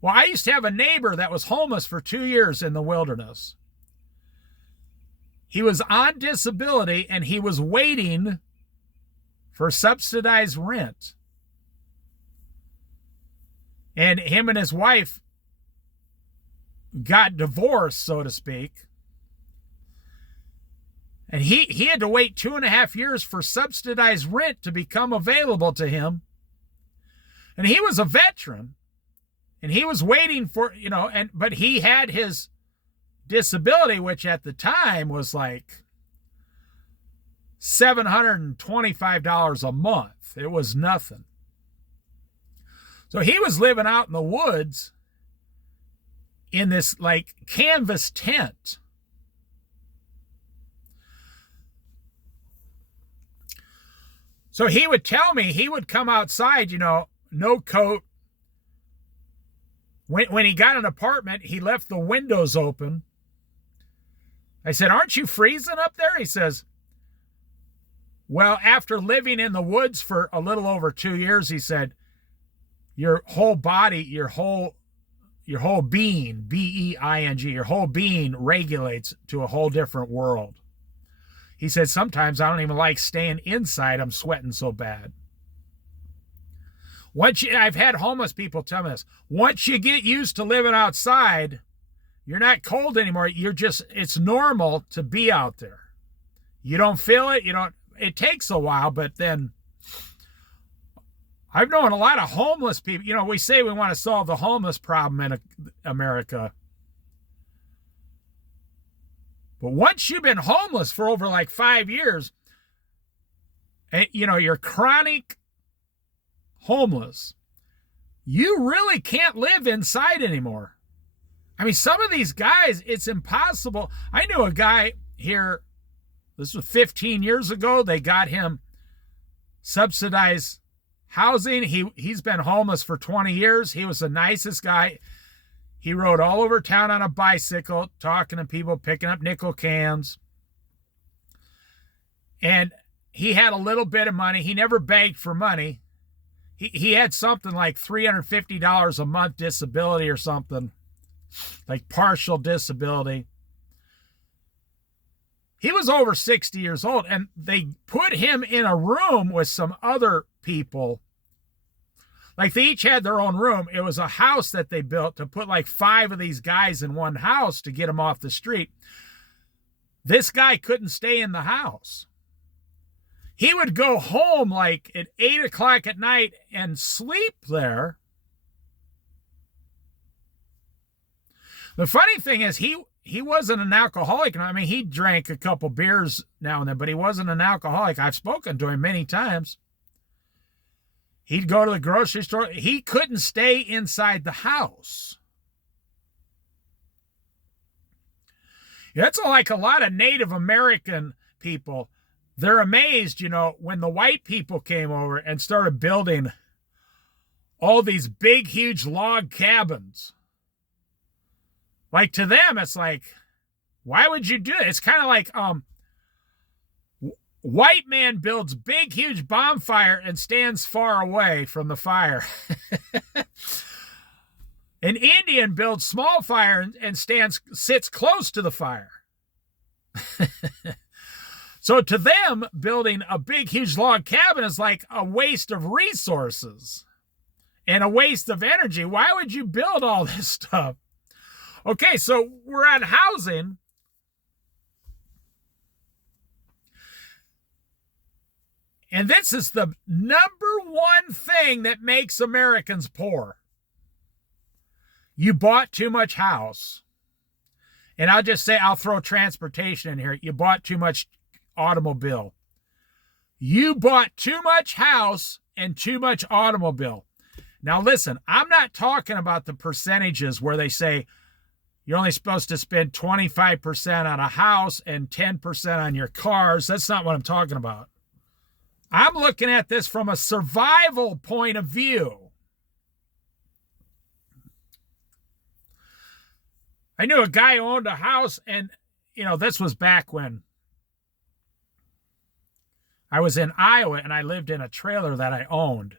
Well, I used to have a neighbor that was homeless for 2 years in the wilderness. He was on disability, and he was waiting for subsidized rent. And him and his wife got divorced, so to speak. And he had to wait 2.5 years for subsidized rent to become available to him. And he was a veteran. And he was waiting for, but he had his disability, which at the time was like $725 a month. It was nothing. So he was living out in the woods in this like canvas tent. So he would tell me, he would come outside, no coat. When he got an apartment, he left the windows open. I said, "Aren't you freezing up there?" He says, "Well, after living in the woods for a little over 2 years," he said, "your whole body, your whole being, B-E-I-N-G, your whole being regulates to a whole different world." He said, "Sometimes I don't even like staying inside. I'm sweating so bad." I've had homeless people tell me this. Once you get used to living outside, you're not cold anymore. It's normal to be out there. You don't feel it. It takes a while, but then I've known a lot of homeless people. We say we want to solve the homeless problem in America. But once you've been homeless for over like 5 years, and you're chronic homeless, you really can't live inside anymore. Some of these guys, it's impossible. I knew a guy here, this was 15 years ago, they got him subsidized housing. He's been homeless for 20 years. He was the nicest guy. He rode all over town on a bicycle, talking to people, picking up nickel cans. And he had a little bit of money. He never begged for money. He had something like $350 a month disability or something, like partial disability. He was over 60 years old, and they put him in a room with some other people. Like, they each had their own room. It was a house that they built to put like 5 of these guys in one house to get them off the street. This guy couldn't stay in the house. He would go home like at 8 o'clock at night and sleep there. The funny thing is, he wasn't an alcoholic. I mean, he drank a couple beers now and then, but he wasn't an alcoholic. I've spoken to him many times. He'd go to the grocery store. He couldn't stay inside the house. That's like a lot of Native American people. They're amazed, when the white people came over and started building all these big, huge log cabins. Like, to them, it's like, why would you do it? It's kind of like white man builds big, huge bonfire and stands far away from the fire. An Indian builds small fire and sits close to the fire. So to them, building a big, huge log cabin is like a waste of resources and a waste of energy. Why would you build all this stuff? Okay, so we're on housing. And this is the number one thing that makes Americans poor. You bought too much house. And I'll just say, I'll throw transportation in here. You bought too much automobile. You bought too much house and too much automobile. Now listen, I'm not talking about the percentages where they say you're only supposed to spend 25% on a house and 10% on your cars. That's not what I'm talking about. I'm looking at this from a survival point of view. I knew a guy who owned a house, and, this was back when I was in Iowa, and I lived in a trailer that I owned.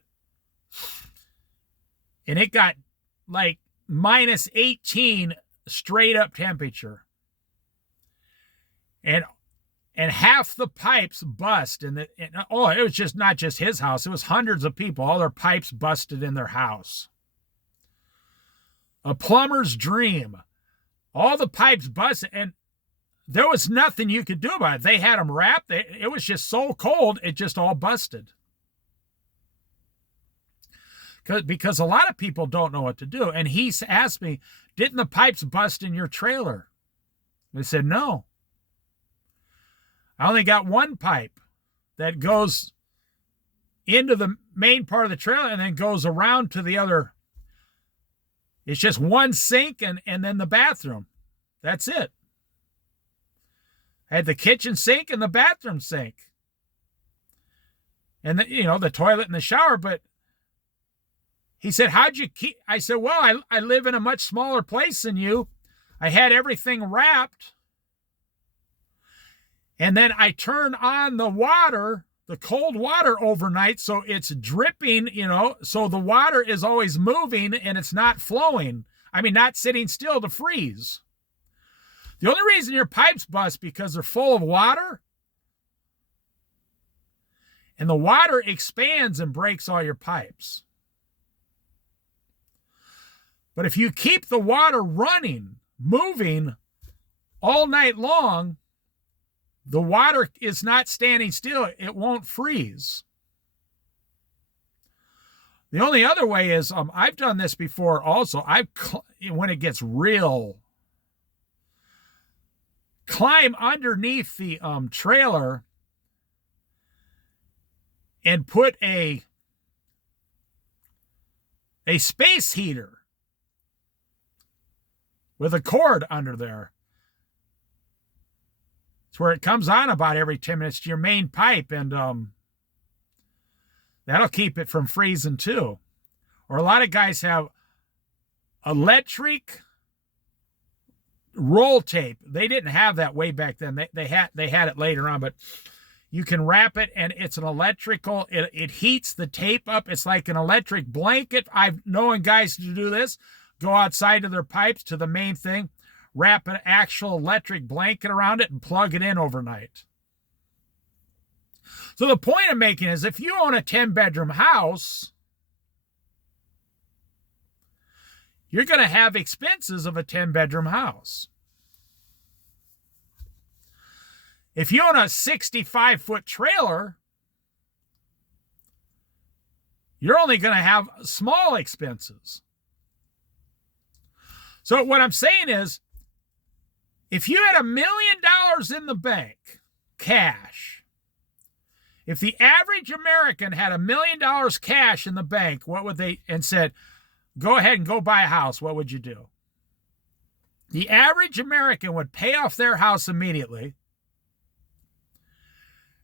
And it got like minus 18 straight up temperature. And half the pipes bust. It was just not just his house. It was hundreds of people. All their pipes busted in their house. A plumber's dream. All the pipes busted, and there was nothing you could do about it. They had them wrapped. It was just so cold, it just all busted. Because a lot of people don't know what to do. And he asked me, didn't the pipes bust in your trailer? I said, no. I only got one pipe that goes into the main part of the trailer and then goes around to the other. It's just one sink and then the bathroom. That's it. I had the kitchen sink and the bathroom sink. And, the toilet and the shower. But he said, how'd you keep? I said, well, I live in a much smaller place than you. I had everything wrapped. And then I turn on the water, the cold water overnight, so it's dripping, so the water is always moving and it's not flowing. I mean, not sitting still to freeze. The only reason your pipes bust because they're full of water, and the water expands and breaks all your pipes. But if you keep the water running, moving all night long, the water is not standing still. It won't freeze. The only other way is, I've done this before also. When it gets real, climb underneath the trailer and put a space heater with a cord under there. It's where it comes on about every 10 minutes to your main pipe, and That'll keep it from freezing too. Or a lot of guys have electric roll tape. They didn't have that way back then. They had it later on, but you can wrap it, and it's an electrical, it heats the tape up. It's like an electric blanket. I've known guys to do this, go outside to their pipes to the main thing, wrap an actual electric blanket around it and plug it in overnight. So the point I'm making is, if you own a 10-bedroom house, you're going to have expenses of a 10-bedroom house. If you own a 65-foot trailer, you're only going to have small expenses. So what I'm saying is, if you had $1 million in the bank, cash, if the average American had $1 million cash in the bank, what would they, and said, go ahead and go buy a house, what would you do? The average American would pay off their house immediately.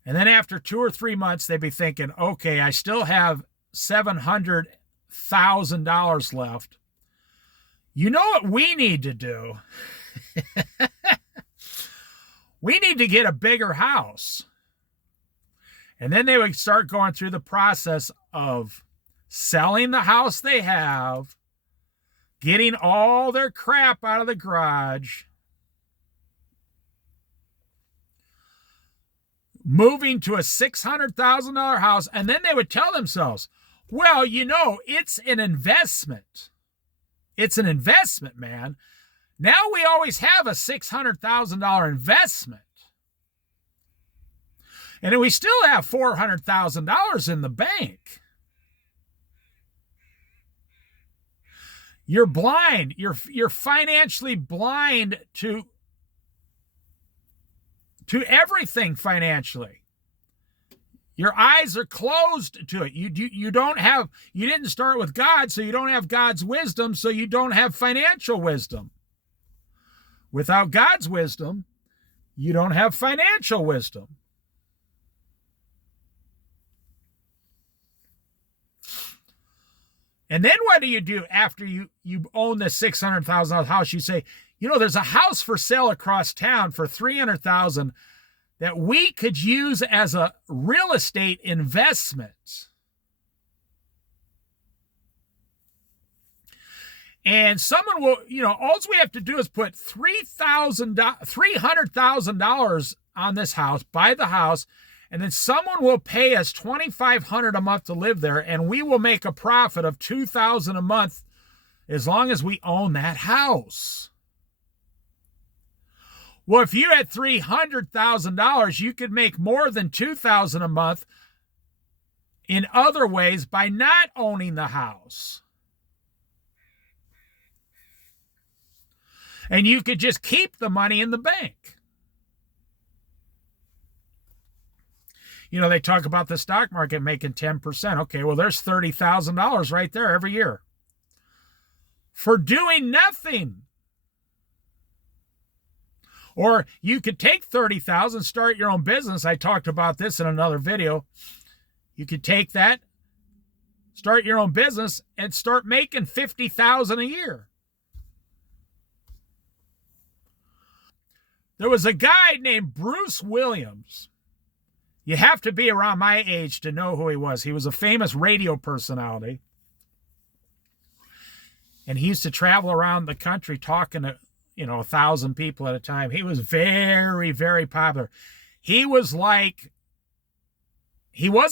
And then after 2 or 3 months, they'd be thinking, okay, I still have $700,000 left. You know what we need to do? We need to get a bigger house. And then they would start going through the process of selling the house they have, getting all their crap out of the garage, moving to a $600,000 house, and then they would tell themselves, well, you know, it's an investment. It's an investment, man. Now we always have a $600,000 investment. And we still have $400,000 in the bank. You're blind. You're financially blind to everything financially. Your eyes are closed to it. You didn't start with God, so you don't have God's wisdom, so you don't have financial wisdom. Without God's wisdom, you don't have financial wisdom. And then what do you do after you own the $600,000 house? You say, you know, there's a house for sale across town for $300,000 that we could use as a real estate investment. And someone will, you know, all we have to do is put $300,000 on this house, buy the house, and then someone will pay us $2,500 a month to live there, and we will make a profit of $2,000 a month as long as we own that house. Well, if you had $300,000, you could make more than $2,000 a month in other ways by not owning the house. And you could just keep the money in the bank. You know, they talk about the stock market making 10%. Okay, well, there's $30,000 right there every year for doing nothing. Or you could take $30,000, start your own business. I talked about this in another video. You could take that, start your own business, and start making $50,000 a year. There was a guy named Bruce Williams. You have to be around my age to know who he was. He was a famous radio personality. And he used to travel around the country talking to, 1,000 people at a time. He was very, very popular. He wasn't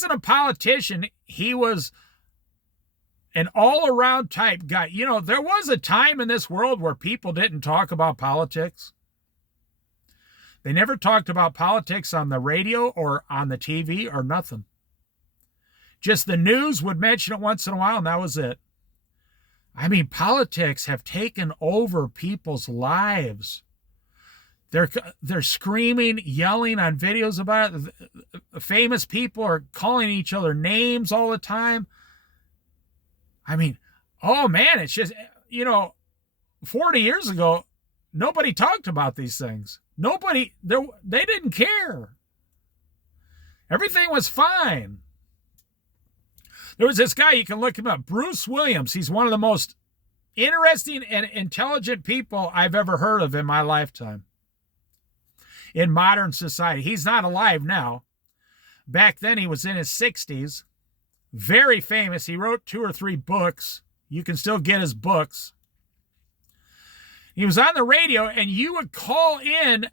a politician. He was an all-around type guy. You know, there was a time in this world where people didn't talk about politics. They never talked about politics on the radio or on the TV or nothing. Just the news would mention it once in a while, and that was it. I mean, politics have taken over people's lives. They're screaming, yelling on videos about it. Famous people are calling each other names all the time. I mean, oh man, it's just, 40 years ago, nobody talked about these things. They didn't care. Everything was fine. There was this guy, you can look him up, Bruce Williams. He's one of the most interesting and intelligent people I've ever heard of in my lifetime in modern society. He's not alive now. Back then, he was in his 60s. Very famous. He wrote 2 or 3 books. You can still get his books. He was on the radio, and you would call in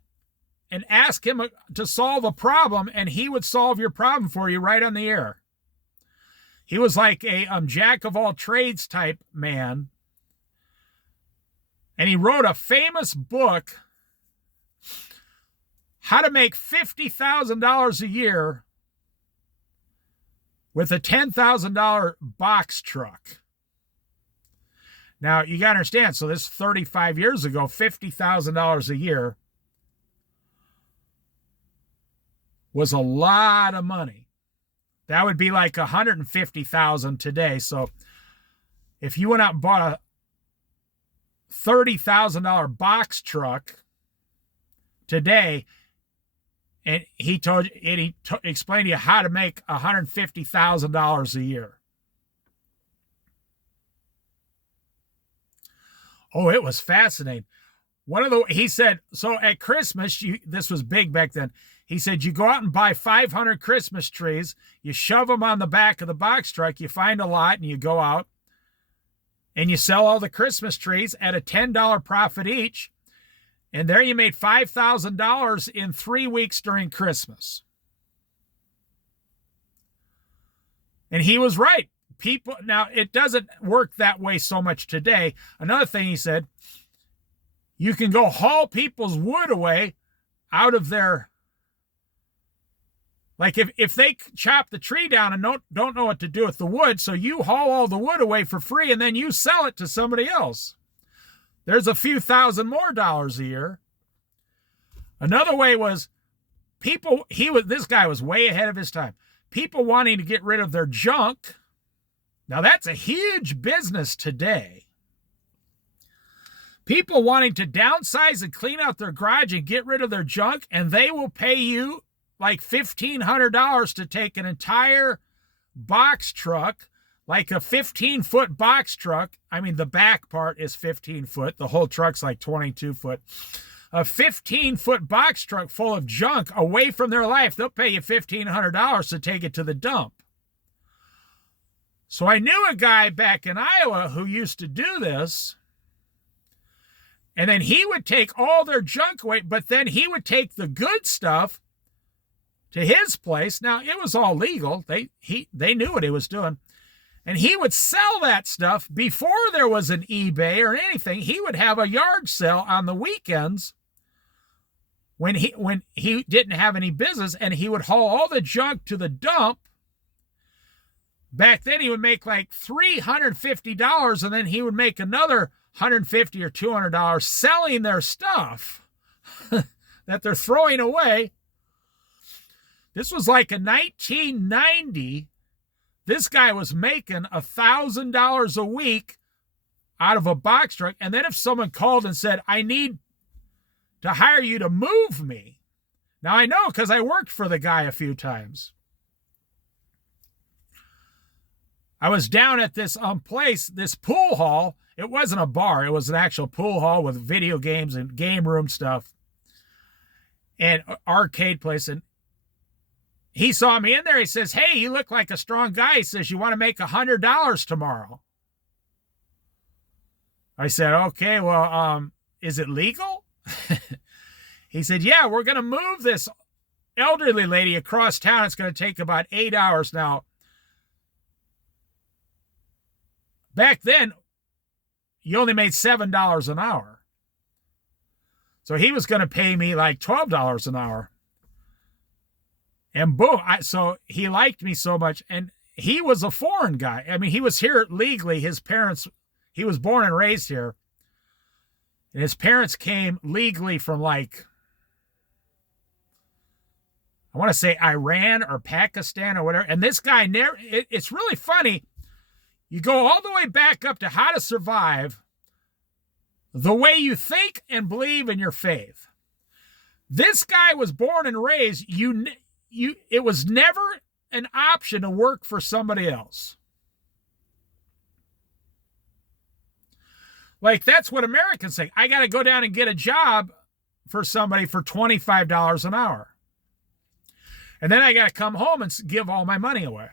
and ask him to solve a problem, and he would solve your problem for you right on the air. He was like a jack of all trades type man. And he wrote a famous book, How to Make $50,000 a Year with a $10,000 box truck. Now, you got to understand, so this is 35 years ago, $50,000 a year was a lot of money. That would be like $150,000 today. So if you went out and bought a $30,000 box truck today, and he explained to you how to make $150,000 a year. Oh, it was fascinating. He said, so at Christmas, this was big back then. He said, you go out and buy 500 Christmas trees, you shove them on the back of the box truck, you find a lot, and you go out, and you sell all the Christmas trees at a $10 profit each, and there you made $5,000 in 3 weeks during Christmas. And he was right. Now, it doesn't work that way so much today. Another thing he said, you can go haul people's wood away out of their... Like if they chop the tree down and don't know what to do with the wood, so you haul all the wood away for free and then you sell it to somebody else. There's a few thousand more dollars a year. Another way was this guy was way ahead of his time. People wanting to get rid of their junk. Now that's a huge business today. People wanting to downsize and clean out their garage and get rid of their junk, and they will pay you like $1,500 to take an entire box truck, like a 15-foot box truck. I mean, the back part is 15 foot. The whole truck's like 22 foot. A 15-foot box truck full of junk away from their life. They'll pay you $1,500 to take it to the dump. So I knew a guy back in Iowa who used to do this. And then he would take all their junk away, but then he would take the good stuff to his place. Now, it was all legal. They knew what he was doing. And he would sell that stuff before there was an eBay or anything. He would have a yard sale on the weekends when he didn't have any business, and he would haul all the junk to the dump. Back then, he would make like $350, and then he would make another $150 or $200 selling their stuff that they're throwing away. This was like in 1990. This guy was making $1,000 a week out of a box truck. And then if someone called and said, I need to hire you to move me. Now I know because I worked for the guy a few times. I was down at this place, this pool hall. It wasn't a bar. It was an actual pool hall with video games and game room stuff and arcade place. And he saw me in there. He says, hey, you look like a strong guy. He says, you want to make $100 tomorrow? I said, okay, well, is it legal? He said, yeah, we're going to move this elderly lady across town. It's going to take about 8 hours now. Back then, you only made $7 an hour. So he was going to pay me like $12 an hour. And boom, so he liked me so much. And he was a foreign guy. I mean, he was here legally. His parents, he was born and raised here. And his parents came legally from like, I want to say Iran or Pakistan or whatever. And this guy never, it's really funny. You go all the way back up to How to Survive the Way You Think and Believe in Your Faith. This guy was born and raised, it was never an option to work for somebody else. Like, that's what Americans think. I got to go down and get a job for somebody for $25 an hour. And then I got to come home and give all my money away.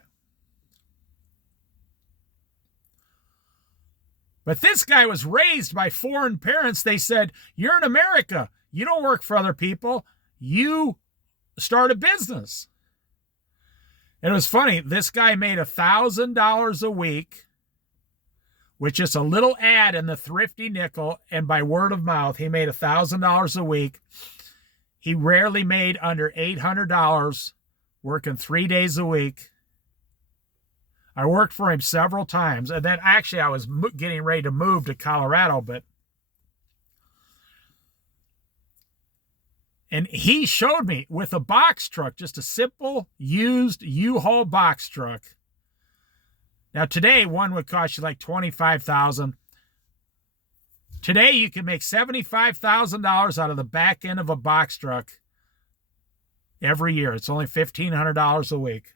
But this guy was raised by foreign parents. They said, you're in America. You don't work for other people. You start a business. And it was funny. This guy made $1,000 a week with just a little ad in the Thrifty Nickel. And by word of mouth, he made $1,000 a week. He rarely made under $800 working 3 days a week. I worked for him several times. And then actually I was getting ready to move to Colorado, and he showed me with a box truck, just a simple used U-Haul box truck. Now today one would cost you like $25,000. Today you can make $75,000 out of the back end of a box truck every year. It's only $1,500 a week.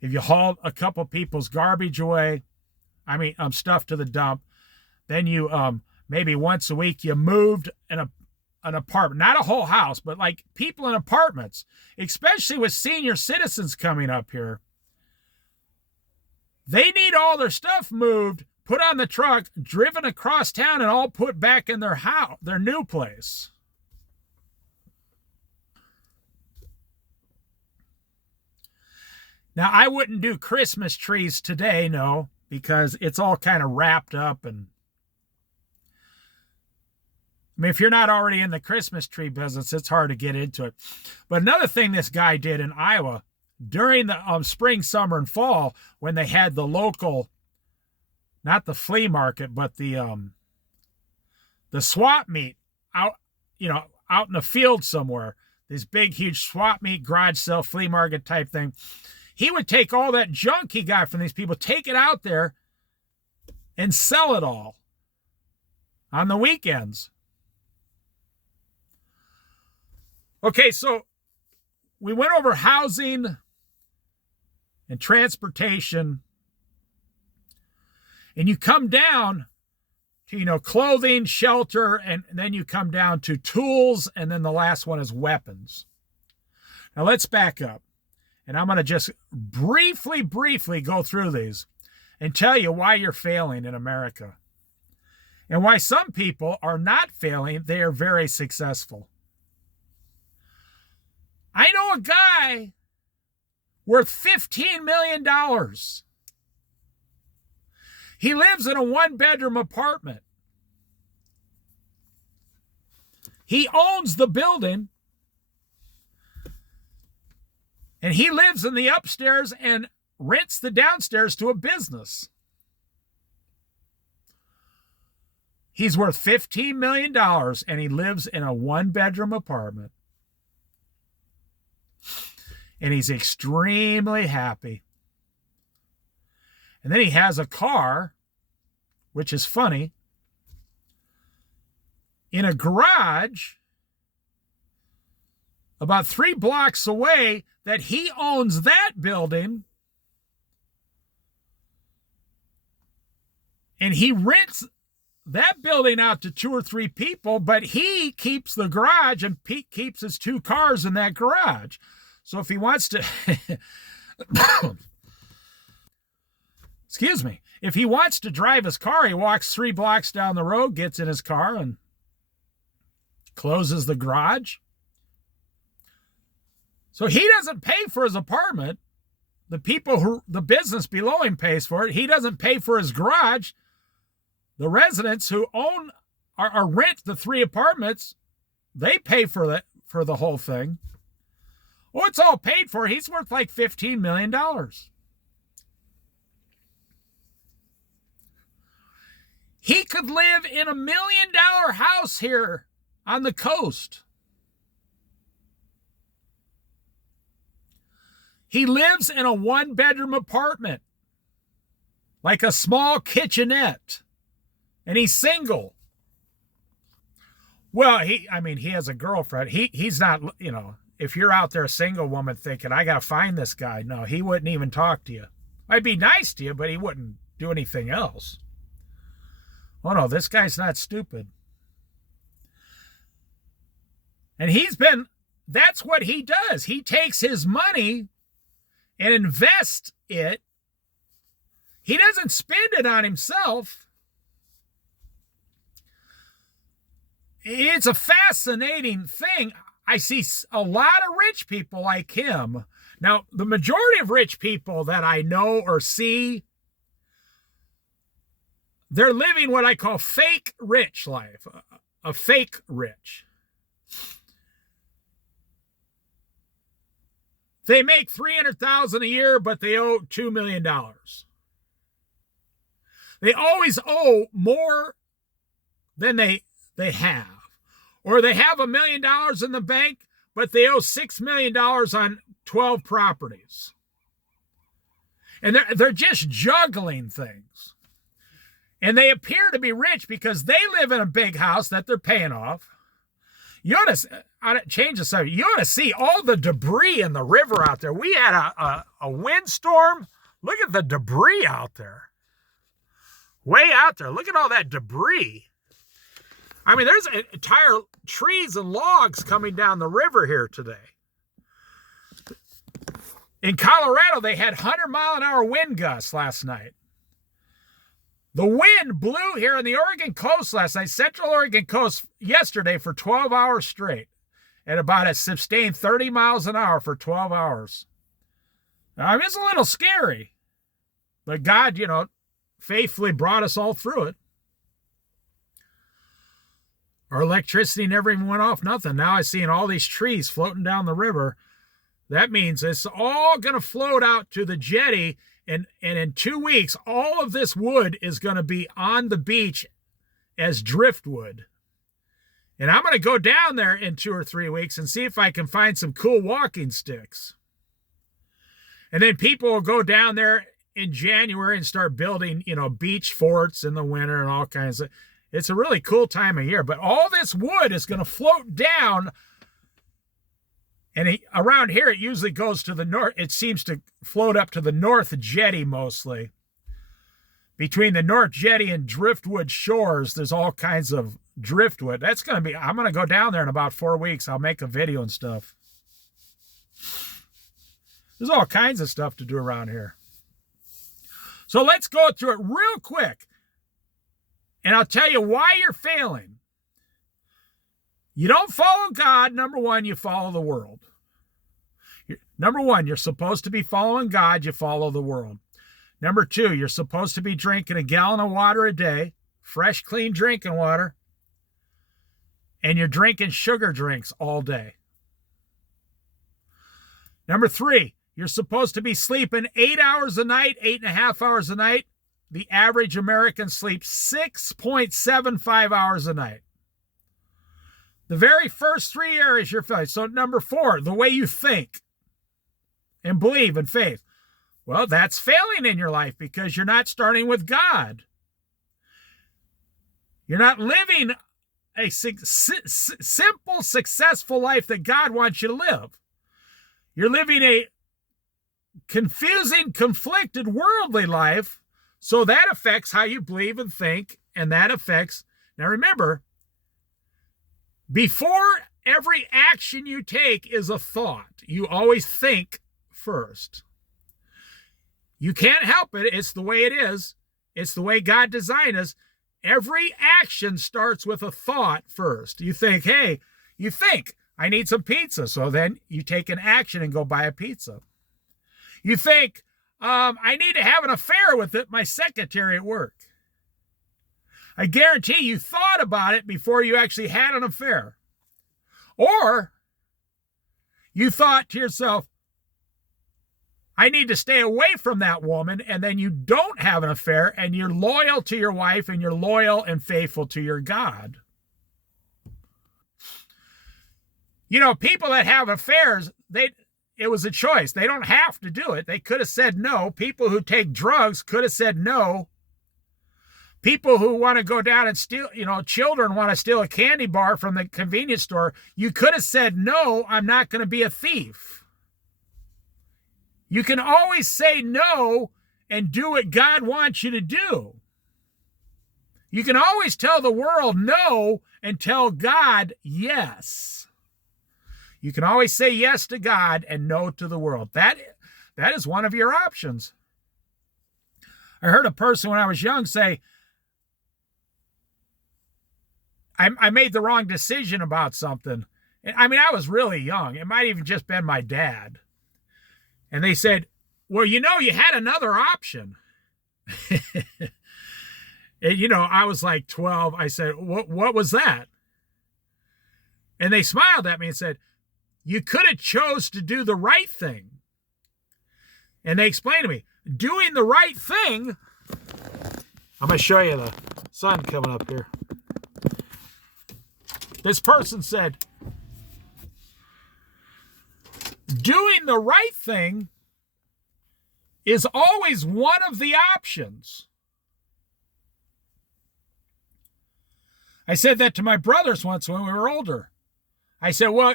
If you haul a couple people's garbage away, stuff to the dump, then you maybe once a week you moved an apartment, not a whole house, but like people in apartments, especially with senior citizens coming up here. They need all their stuff moved, put on the truck, driven across town, and all put back in their house, their new place. Now, I wouldn't do Christmas trees today, no, because it's all kind of wrapped up. And if you're not already in the Christmas tree business, it's hard to get into it. But another thing this guy did in Iowa during the spring, summer, and fall, when they had the local, not the flea market, but the swap meet out in the field somewhere, this big, huge swap meet, garage sale, flea market type thing. He would take all that junk he got from these people, take it out there, and sell it all on the weekends. Okay, so we went over housing and transportation, and you come down to, clothing, shelter, and then you come down to tools, and then the last one is weapons. Now let's back up. And I'm going to just briefly go through these and tell you why you're failing in America and why some people are not failing. They are very successful. I know a guy worth $15 million. He lives in a one-bedroom apartment. He owns the building. And he lives in the upstairs and rents the downstairs to a business. He's worth $15 million and he lives in a one-bedroom apartment. And he's extremely happy. And then he has a car, which is funny, in a garage about 3 blocks away that he owns that building, and he rents that building out to 2 or 3 people, but he keeps the garage and Pete keeps his 2 cars in that garage. So if he wants to, excuse me, if he wants to drive his car, he walks 3 blocks down the road, gets in his car and closes the garage. So he doesn't pay for his apartment. The business below him pays for it. He doesn't pay for his garage. The residents who own or rent the 3 apartments, they pay for the whole thing. Well, it's all paid for. He's worth like $15 million. He could live in $1 million house here on the coast. He lives in a 1-bedroom apartment, like a small kitchenette, and he's single. Well, he has a girlfriend. He's not, if you're out there, a single woman thinking, I got to find this guy. No, he wouldn't even talk to you. I'd be nice to you, but he wouldn't do anything else. Oh no, this guy's not stupid. And that's what he does. He takes his money and invests it. He doesn't spend it on himself. It's a fascinating thing. I see a lot of rich people like him. Now, the majority of rich people that I know or see, they're living what I call fake rich life, a fake rich. They make $300,000 a year, but they owe $2 million. They always owe more than they have. Or they have $1 million in the bank, but they owe $6 million on 12 properties. And they're just juggling things. And they appear to be rich because they live in a big house that they're paying off. You ought to change the subject. You ought to see all the debris in the river out there. We had a windstorm. Look at the debris out there. Way out there. Look at all that debris. I mean, there's entire trees and logs coming down the river here today. In Colorado, they had 100-mile-an-hour wind gusts last night. The wind blew here on the Oregon coast last night, Central Oregon coast, yesterday for 12 hours straight, at about a sustained 30 miles an hour for 12 hours. Now, I mean, it's a little scary, but God, faithfully brought us all through it. Our electricity never even went off, nothing. Now I see all these trees floating down the river. That means it's all going to float out to the jetty, and in 2 weeks, all of this wood is going to be on the beach as driftwood. And I'm going to go down there in 2 or 3 weeks and see if I can find some cool walking sticks. And then people will go down there in January and start building, beach forts in the winter and all kinds of. It's a really cool time of year. But all this wood is going to float down. And around here, it usually goes to the north. It seems to float up to the North Jetty mostly. Between the North Jetty and Driftwood Shores, there's all kinds of driftwood. I'm going to go down there in about 4 weeks. I'll make a video and stuff. There's all kinds of stuff to do around here. So let's go through it real quick. And I'll tell you why you're failing. You don't follow God. Number one, you follow the world. Number one, you're supposed to be following God. You follow the world. Number two, you're supposed to be drinking 1 gallon of water a day, fresh, clean drinking water. And you're drinking sugar drinks all day. Number three, you're supposed to be sleeping 8 hours a night, 8.5 hours a night. The average American sleeps 6.75 hours a night. The very first 3 areas you're failing. So number four, the way you think and believe in faith. Well, that's failing in your life because you're not starting with God. You're not living a simple, successful life that God wants you to live. You're living a confusing, conflicted, worldly life. So that affects how you believe and think, and that affects. Now remember, before every action you take is a thought. You always think first. You can't help it. It's the way it is. It's the way God designed us. Every action starts with a thought first. You think, I need some pizza. So then you take an action and go buy a pizza. You think, I need to have an affair with my secretary at work. I guarantee you thought about it before you actually had an affair. Or you thought to yourself, I need to stay away from that woman, and then you don't have an affair, and you're loyal to your wife, and you're loyal and faithful to your God. People that have affairs, it was a choice. They don't have to do it. They could have said no. People who take drugs could have said no. People who want to go down and steal, children want to steal a candy bar from the convenience store. You could have said, no, I'm not going to be a thief. You can always say no and do what God wants you to do. You can always tell the world no and tell God yes. You can always say yes to God and no to the world. That is one of your options. I heard a person when I was young say, I made the wrong decision about something. I mean, I was really young. It might even just been my dad. And they said, well, you had another option. And, I was like 12. I said, what was that? And they smiled at me and said, you could have chose to do the right thing. And they explained to me, doing the right thing. I'm going to show you the sun coming up here. This person said, doing the right thing is always one of the options. I said that to my brothers once when we were older. I said, well,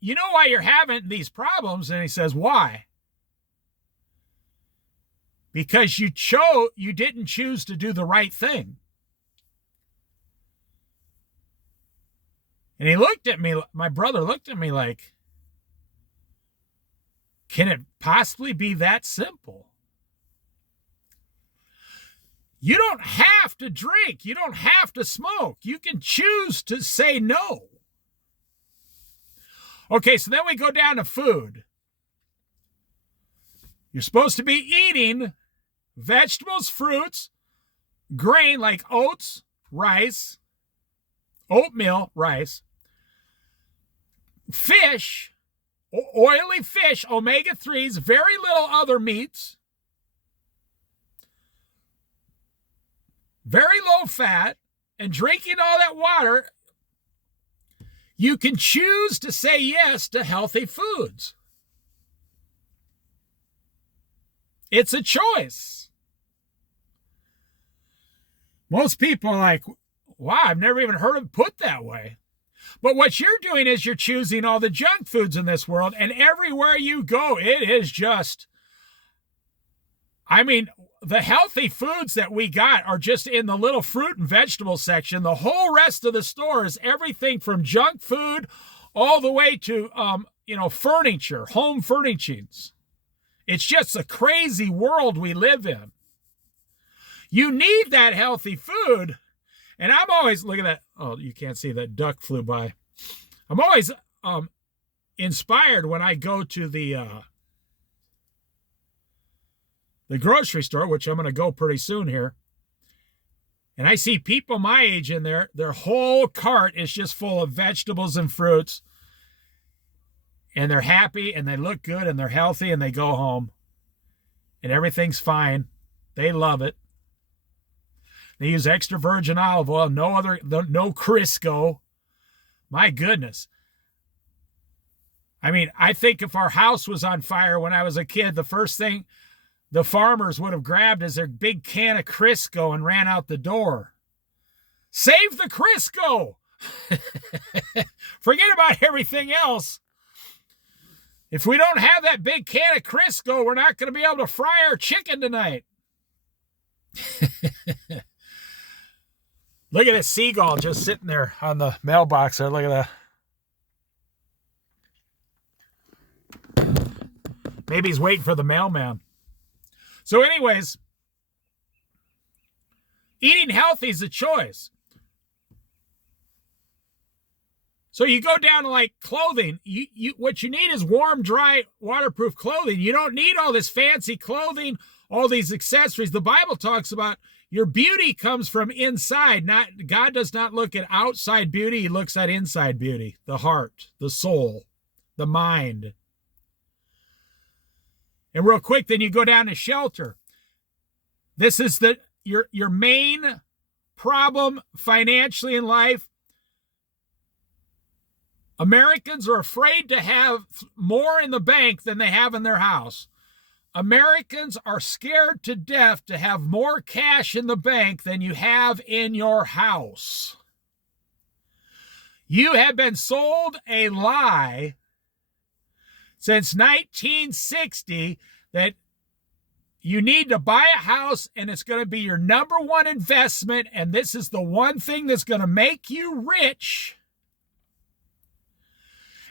you know why you're having these problems? And he says, why? Because you didn't choose to do the right thing. And he looked at me, my brother looked at me like, can it possibly be that simple? You don't have to drink. You don't have to smoke. You can choose to say no. Okay, so then we go down to food. You're supposed to be eating vegetables, fruits, grain like oats, rice, oatmeal, rice, fish, oily fish, omega-3s, very little other meats, very low fat, and drinking all that water. You can choose to say yes to healthy foods. It's a choice. Most people are like, wow, I've never even heard it put that way. But what you're doing is you're choosing all the junk foods in this world, and everywhere you go, it is just, the healthy foods that we got are just in the little fruit and vegetable section. The whole rest of the store is everything from junk food all the way to, furniture, home furnishings. It's just a crazy world we live in. You need that healthy food. And I'm always, look at that. Oh, you can't see that duck flew by. I'm always inspired when I go to the grocery store, which I'm going to go pretty soon here. And I see people my age in there. Their whole cart is just full of vegetables and fruits. And they're happy and they look good and they're healthy and they go home. And everything's fine. They love it. They use extra virgin olive oil, no Crisco. My goodness. I think if our house was on fire when I was a kid, the first thing the farmers would have grabbed is their big can of Crisco and ran out the door. Save the Crisco. Forget about everything else. If we don't have that big can of Crisco, we're not going to be able to fry our chicken tonight. Look at this seagull just sitting there on the mailbox there. Look at that. Maybe he's waiting for the mailman. So anyways, eating healthy is a choice. So you go down to like clothing. What you need is warm, dry, waterproof clothing. You don't need all this fancy clothing, all these accessories. The Bible talks about your beauty comes from inside. God does not look at outside beauty. He looks at inside beauty, the heart, the soul, the mind. And real quick, then you go down to shelter. This is your main problem financially in life. Americans are afraid to have more in the bank than they have in their house. Americans are scared to death to have more cash in the bank than you have in your house. You have been sold a lie since 1960 that You need to buy a house, and it's going to be your number one investment, and this is the one thing that's going to make you rich.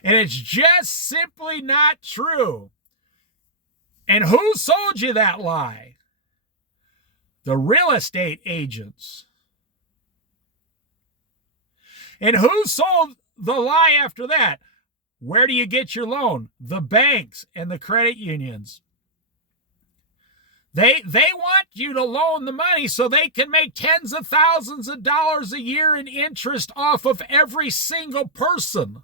And it's just simply not true. And who sold you that lie? The real estate agents. And who sold the lie after that? Where do you get your loan? The banks and the credit unions. They want you to loan the money so they can make tens of thousands of dollars a year in interest off of every single person.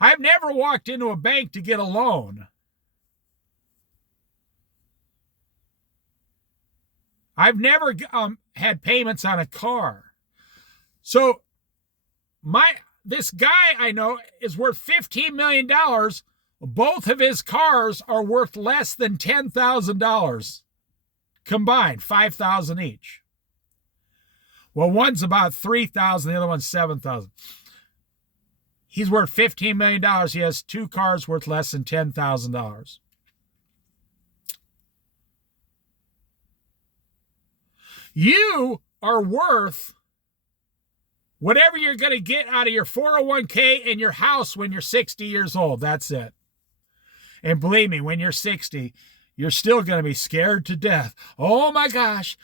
I've never walked into a bank to get a loan. I've never had payments on a car. So this guy I know is worth $15 million. Both of his cars are worth less than $10,000 combined, $5,000 each. Well, one's about $3,000, the other one's $7,000. He's worth $15 million. He has two cars worth less than $10,000. You are worth whatever you're going to get out of your 401k and your house when you're 60 years old. That's it. And believe me, when you're 60, you're still going to be scared to death. Oh my gosh.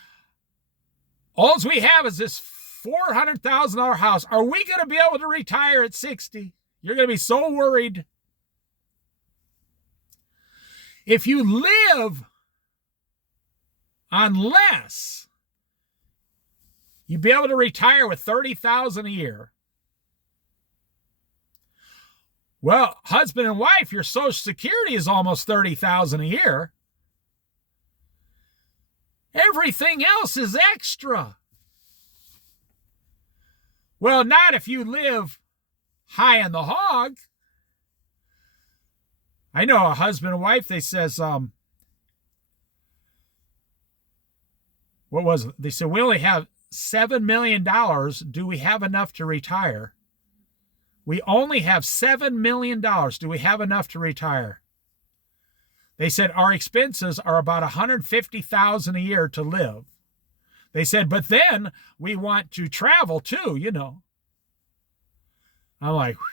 All we have is this $400,000 house. Are we going to be able to retire at 60? You're going to be so worried. If you live on less, you'd be able to retire with $30,000 a year. Well, husband and wife, your Social Security is almost $30,000 a year. Everything else is extra. Well, not if you live high on the hog. I know a husband and wife, they says, what was it? They said, we only have $7 million. Do we have enough to retire? We only have $7 million. Do we have enough to retire? They said, our expenses are about $150,000 a year to live. They said, but then we want to travel too, you know. I'm like, whew.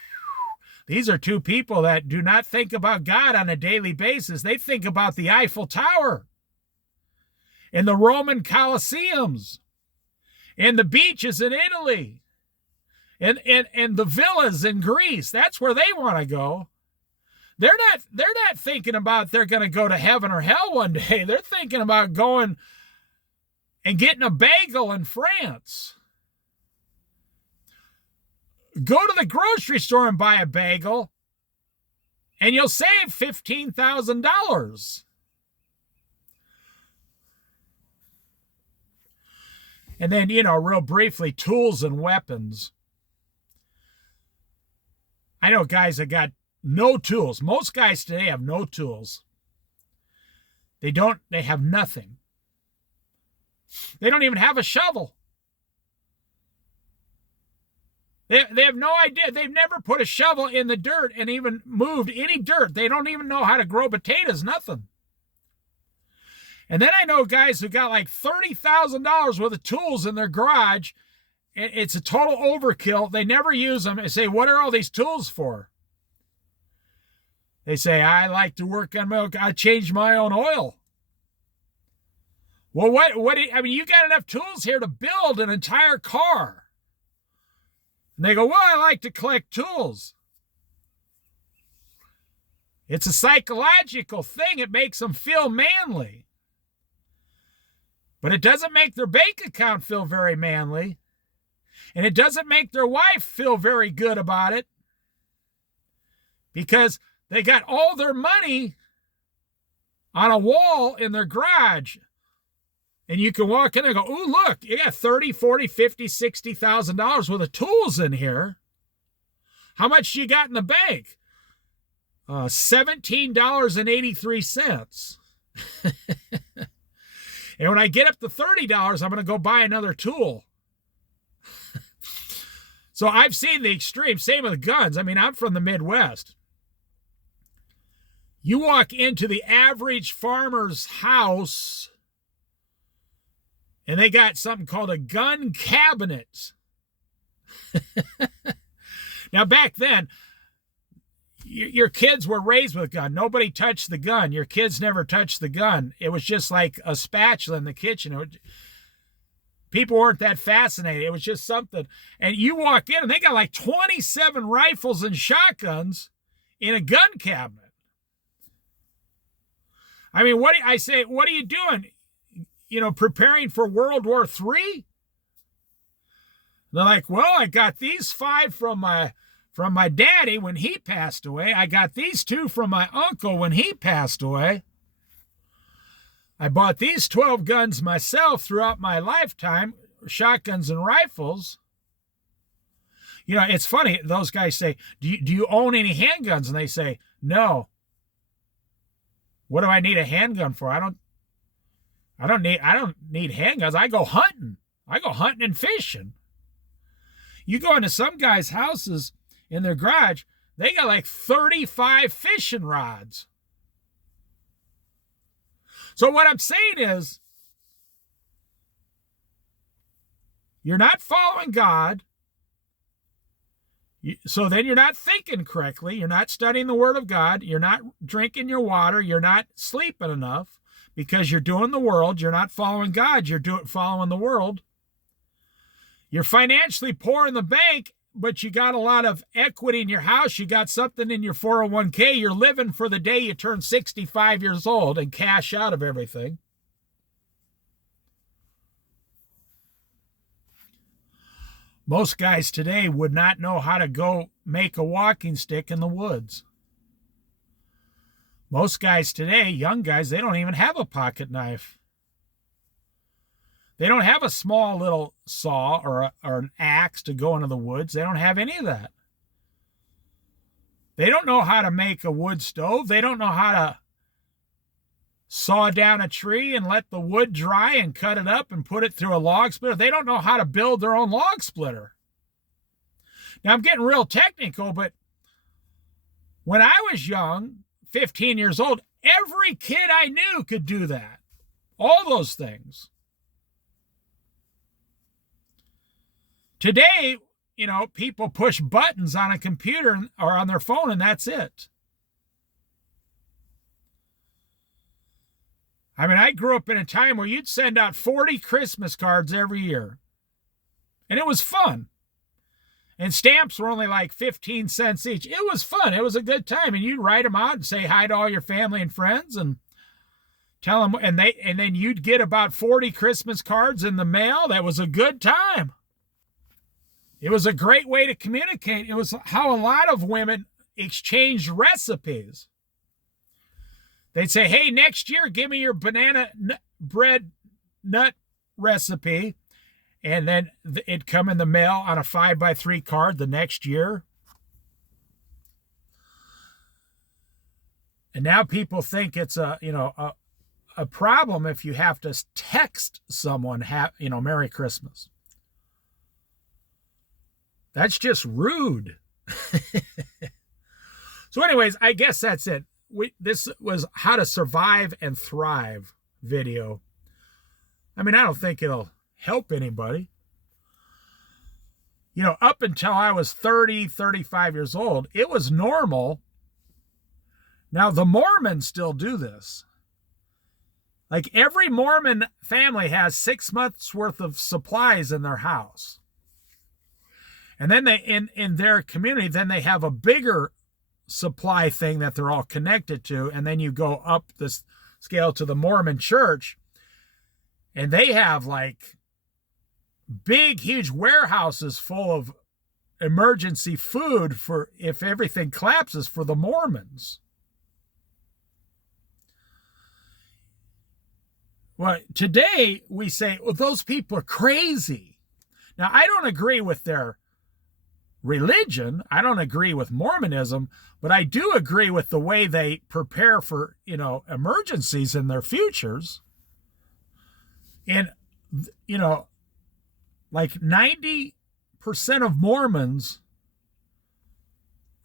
These are two people that do not think about God on a daily basis. They think about the Eiffel Tower and the Roman Colosseums and the beaches in Italy and the villas in Greece. That's where they want to go. They're not thinking about they're going to go to heaven or hell one day. They're thinking about going and getting a bagel in France. Go to the grocery store and buy a bagel, and you'll save $15,000. And then, real briefly, tools and weapons. I know guys that got no tools. Most guys today have no tools. They have nothing. They don't even have a shovel. They have no idea. They've never put a shovel in the dirt and even moved any dirt. They don't even know how to grow potatoes, nothing. And then I know guys who got like $30,000 worth of tools in their garage. It's a total overkill. They never use them. I say, what are all these tools for? They say, I like to work on I change my own oil. Well, you got enough tools here to build an entire car. And they go, well, I like to collect tools. It's a psychological thing. It makes them feel manly. But it doesn't make their bank account feel very manly. And it doesn't make their wife feel very good about it. Because they got all their money on a wall in their garage. And you can walk in and go, ooh, look, you got $30,000, $40,000, $50,000, $60,000 worth of tools in here. How much do you got in the bank? $17.83. And when I get up to $30, I'm going to go buy another tool. So I've seen the extreme. Same with guns. I mean, I'm from the Midwest. You walk into the average farmer's house and they got something called a gun cabinet. Now, back then, your kids were raised with a gun. Nobody touched the gun. Your kids never touched the gun. It was just like a spatula in the kitchen. People weren't that fascinated. It was just something. And you walk in and they got like 27 rifles and shotguns in a gun cabinet. I mean, what are you doing? Preparing for World War III? They're like, well, I got these 5 from my daddy when he passed away. I got these 2 from my uncle when he passed away. I bought these 12 guns myself throughout my lifetime, shotguns and rifles. It's funny. Those guys say, do you own any handguns? And they say, no. What do I need a handgun for? I don't need handguns. I go hunting. And fishing. You go into some guys' houses in their garage, they got like 35 fishing rods. So what I'm saying is, you're not following God. So then you're not thinking correctly. You're not studying the Word of God. You're not drinking your water. You're not sleeping enough because you're doing the world. You're not following God. You're following the world. You're financially poor in the bank, but you got a lot of equity in your house. You got something in your 401k. You're living for the day you turn 65 years old and cash out of everything. Most guys today would not know how to go make a walking stick in the woods. Most guys today, young guys, they don't even have a pocket knife. They don't have a small little saw or an axe to go into the woods. They don't have any of that. They don't know how to make a wood stove. They don't know how to saw down a tree and let the wood dry and cut it up and put it through a log splitter. They don't know how to build their own log splitter. Now, I'm getting real technical, but when I was young, 15 years old, every kid I knew could do that. All those things. Today, people push buttons on a computer or on their phone and that's it. I mean, I grew up in a time where you'd send out 40 Christmas cards every year. And it was fun. And stamps were only like 15 cents each. It was fun. It was a good time. And you'd write them out and say hi to all your family and friends and tell them. And then you'd get about 40 Christmas cards in the mail. That was a good time. It was a great way to communicate. It was how a lot of women exchanged recipes. They'd say, hey, next year, give me your banana bread nut recipe. And then it'd come in the mail on a 5x3 card the next year. And now people think it's a problem if you have to text someone, Merry Christmas. That's just rude. So anyways, I guess that's it. This was how to survive and thrive video. I mean, I don't think it'll help anybody. Up until I was 30, 35 years old, it was normal. Now, the Mormons still do this. Like every Mormon family has 6 months worth of supplies in their house. And then they, in their community, then they have a bigger supply thing that they're all connected to. And then you go up the scale to the Mormon church, and they have like big, huge warehouses full of emergency food for if everything collapses for the Mormons. Well, today we say, well, those people are crazy. Now, I don't agree with their religion. I don't agree with Mormonism, but I do agree with the way they prepare for, emergencies in their futures. And, like 90% of Mormons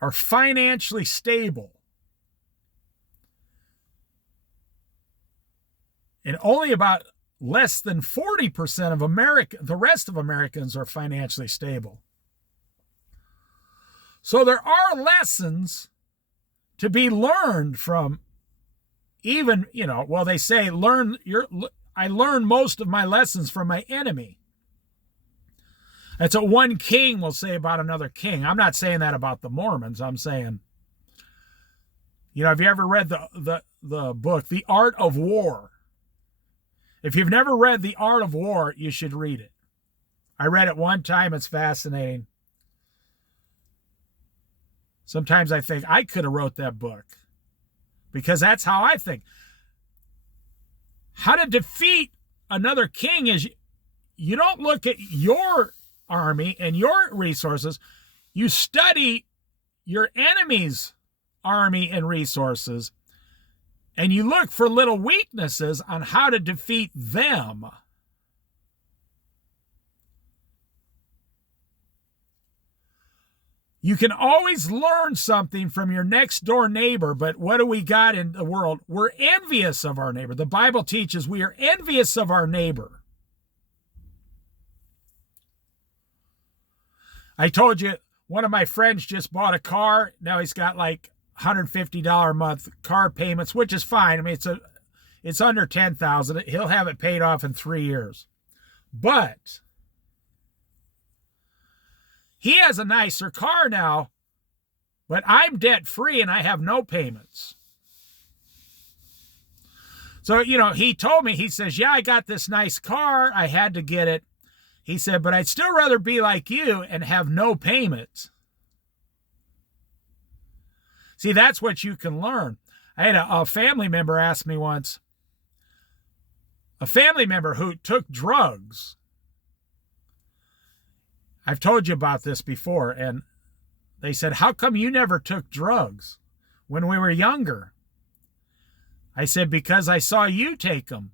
are financially stable. And only about less than 40% of the rest of Americans are financially stable. So there are lessons to be learned from even, they say I learned most of my lessons from my enemy. That's what one king will say about another king. I'm not saying that about the Mormons. I'm saying, have you ever read the book, The Art of War? If you've never read The Art of War, you should read it. I read it one time. It's fascinating. Sometimes I think I could have wrote that book because that's how I think. How to defeat another king is you don't look at your army and your resources. You study your enemy's army and resources, and you look for little weaknesses on how to defeat them. You can always learn something from your next door neighbor, but what do we got in the world? We're envious of our neighbor. The Bible teaches we are envious of our neighbor. I told you one of my friends just bought a car. Now he's got like $150 a month car payments, which is fine. I mean, it's under $10,000. He'll have it paid off in 3 years. But he has a nicer car now, but I'm debt free and I have no payments. So, he told me, he says, yeah, I got this nice car. I had to get it. He said, but I'd still rather be like you and have no payments. See, that's what you can learn. I had a family member ask me once, a family member who took drugs. I've told you about this before, and they said, how come you never took drugs when we were younger? I said, because I saw you take them.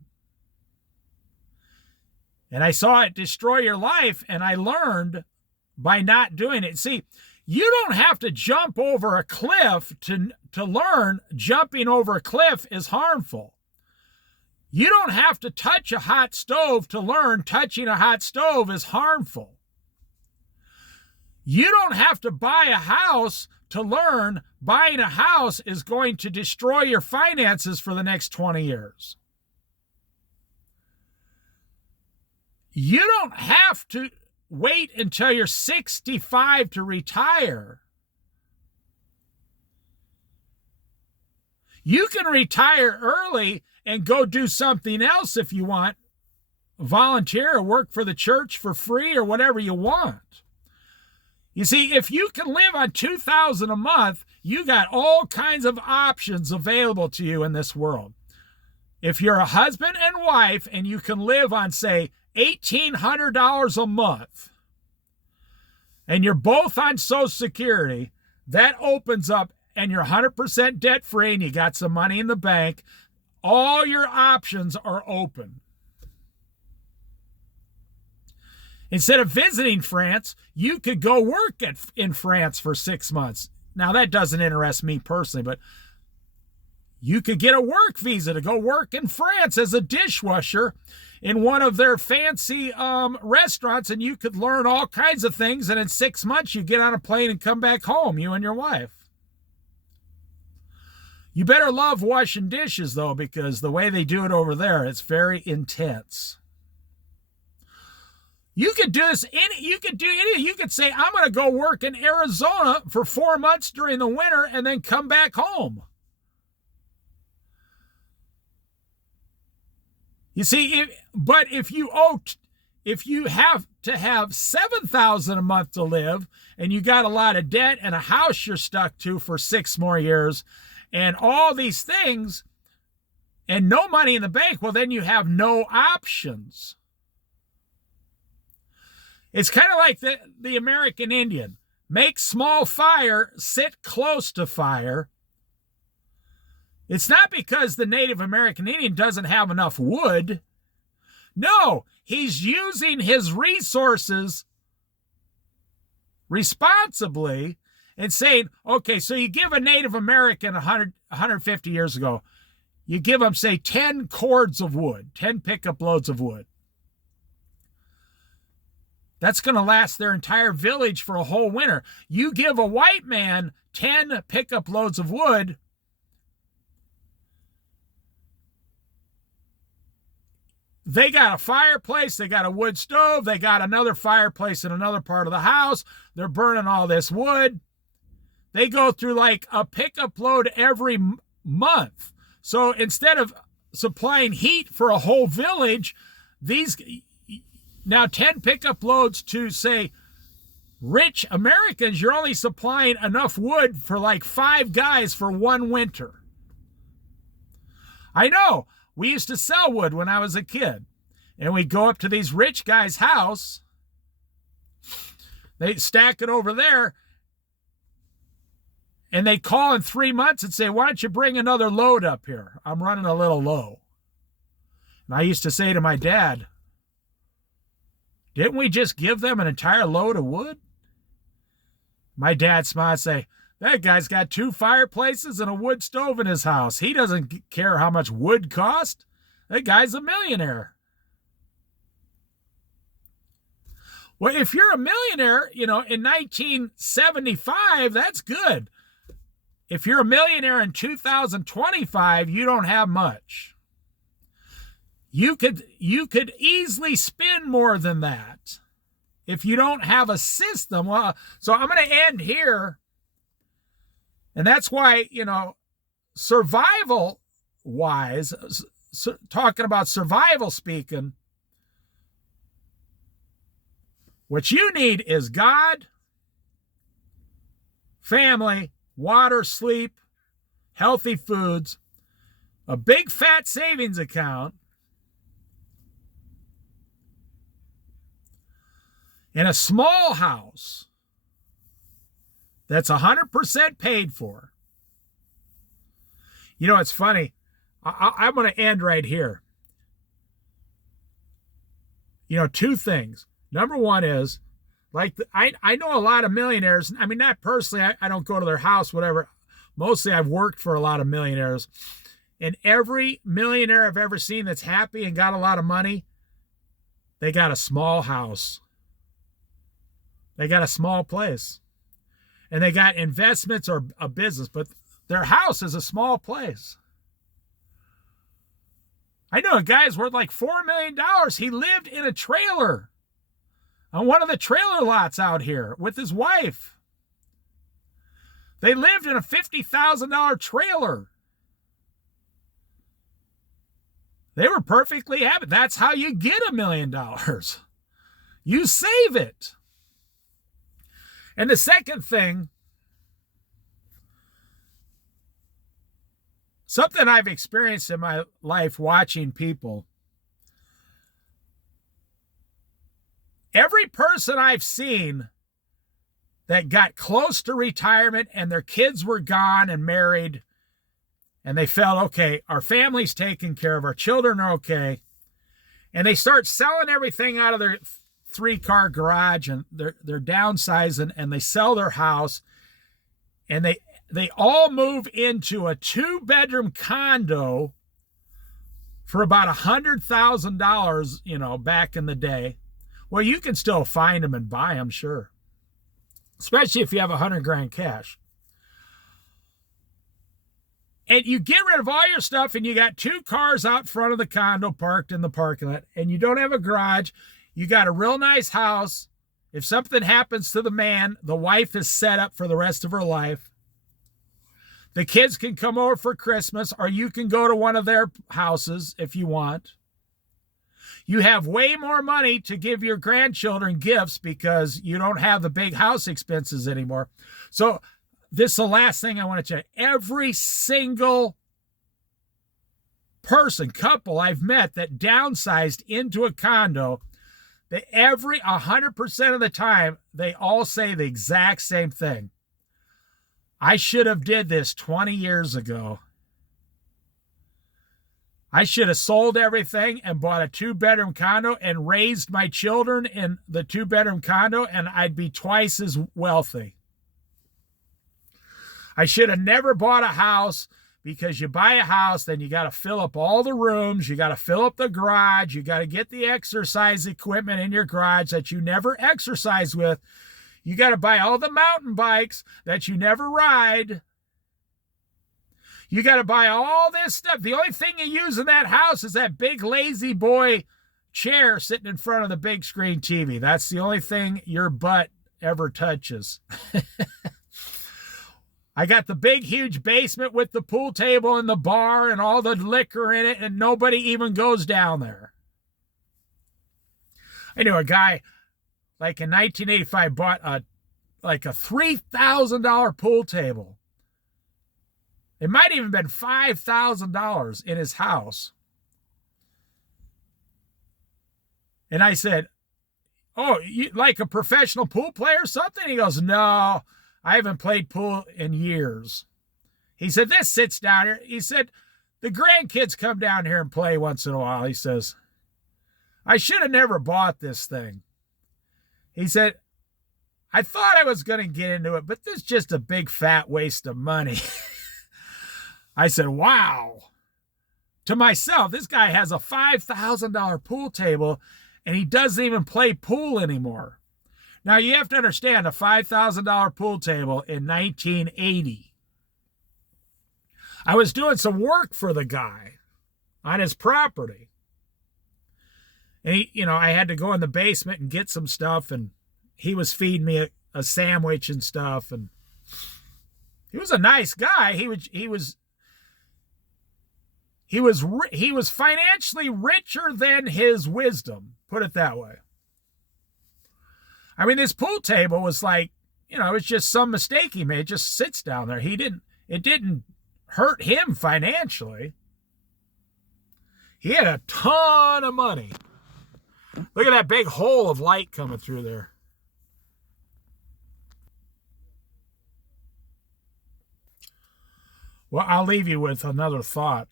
And I saw it destroy your life, and I learned by not doing it. See, you don't have to jump over a cliff to learn jumping over a cliff is harmful. You don't have to touch a hot stove to learn touching a hot stove is harmful. You don't have to buy a house to learn buying a house is going to destroy your finances for the next 20 years. You don't have to wait until you're 65 to retire. You can retire early and go do something else if you want. Volunteer or work for the church for free or whatever you want. You see, if you can live on $2,000 a month, you got all kinds of options available to you in this world. If you're a husband and wife and you can live on, say, $1,800 a month, and you're both on Social Security, that opens up, and you're 100% debt-free and you got some money in the bank, all your options are open. Instead of visiting France, you could go work in France for 6 months. Now, that doesn't interest me personally, but you could get a work visa to go work in France as a dishwasher in one of their fancy restaurants, and you could learn all kinds of things, and in 6 months, you get on a plane and come back home, you and your wife. You better love washing dishes, though, because the way they do it over there, it's very intense. You could do this. You could say, I'm going to go work in Arizona for 4 months during the winter and then come back home. You see, if you have to have $7,000 a month to live, and you got a lot of debt and a house you're stuck to for 6 more years, and all these things, and no money in the bank, well, then you have no options. It's kind of like the American Indian. Make small fire, sit close to fire. It's not because the Native American Indian doesn't have enough wood. No, he's using his resources responsibly and saying, okay, so you give a Native American 150 years ago, You give them, say, 10 cords of wood, 10 pickup loads of wood. That's going to last their entire village for a whole winter. You give a white man 10 pickup loads of wood, they got a fireplace, they got a wood stove, they got another fireplace in another part of the house. They're burning all this wood. They go through like a pickup load every month. So instead of supplying heat for a whole village, these now 10 pickup loads to, say, rich Americans, you're only supplying enough wood for like 5 guys for one winter. I know. We used to sell wood when I was a kid. And we'd go up to these rich guys' house. They'd stack it over there. And they'd call in 3 months and say, why don't you bring another load up here? I'm running a little low. And I used to say to my dad, didn't we just give them an entire load of wood? My dad smiled and say, that guy's got 2 fireplaces and a wood stove in his house. He doesn't care how much wood cost. That guy's a millionaire. Well, if you're a millionaire, in 1975, that's good. If you're a millionaire in 2025, you don't have much. You could easily spend more than that if you don't have a system. Well, so I'm going to end here. And that's why, survival wise, talking about survival speaking, what you need is God, family, water, sleep, healthy foods, a big fat savings account, and a small house that's 100% paid for. It's funny. I'm going to end right here. 2 things. Number one is, I know a lot of millionaires. I mean, not personally. I don't go to their house, whatever. Mostly I've worked for a lot of millionaires. And every millionaire I've ever seen that's happy and got a lot of money, they got a small house. They got a small place. And they got investments or a business, but their house is a small place. I know a guy's worth like $4 million. He lived in a trailer on one of the trailer lots out here with his wife. They lived in a $50,000 trailer. They were perfectly happy. That's how you get $1 million. You save it. And the second thing, something I've experienced in my life watching people, every person I've seen that got close to retirement and their kids were gone and married, and they felt, okay, our family's taken care of, our children are okay, and they start selling everything out of their 3-car garage, and they're downsizing, and they sell their house, and they all move into a 2-bedroom condo for about $100,000, back in the day. Well, you can still find them and buy them, sure. Especially if you have $100,000 cash. And you get rid of all your stuff, and you got 2 cars out front of the condo parked in the parking lot, and you don't have a garage. You got a real nice house. If something happens to the man, the wife is set up for the rest of her life. The kids can come over for Christmas, or you can go to one of their houses if you want. You have way more money to give your grandchildren gifts because you don't have the big house expenses anymore. So this is the last thing I want to tell you. Every single couple I've met that downsized into a condo, 100% of the time, they all say the exact same thing. I should have did this 20 years ago. I should have sold everything and bought a 2-bedroom condo and raised my children in the 2-bedroom condo, and I'd be twice as wealthy. I should have never bought a house because you buy a house, then you got to fill up all the rooms, you got to fill up the garage, you got to get the exercise equipment in your garage that you never exercise with. You got to buy all the mountain bikes that you never ride. You got to buy all this stuff. The only thing you use in that house is that big lazy boy chair sitting in front of the big screen TV. That's the only thing your butt ever touches. I got the big, huge basement with the pool table and the bar and all the liquor in it, and nobody even goes down there. I knew a guy, like in 1985, bought a $3,000 pool table. It might even been $5,000 in his house. And I said, "Oh, you like a professional pool player or something?" He goes, "No, I haven't played pool in years." He said, "This sits down here." He said, "The grandkids come down here and play once in a while." He says, "I should have never bought this thing." He said, "I thought I was going to get into it, but this is just a big fat waste of money." I said, "Wow." To myself, this guy has a $5,000 pool table and he doesn't even play pool anymore. Now, you have to understand, a $5,000 pool table in 1980. I was doing some work for the guy on his property. And I had to go in the basement and get some stuff, and he was feeding me a sandwich and stuff. And he was a nice guy. He was financially richer than his wisdom, put it that way. I mean, this pool table was like, it was just some mistake he made. It just sits down there. It didn't hurt him financially. He had a ton of money. Look at that big hole of light coming through there. Well, I'll leave you with another thought.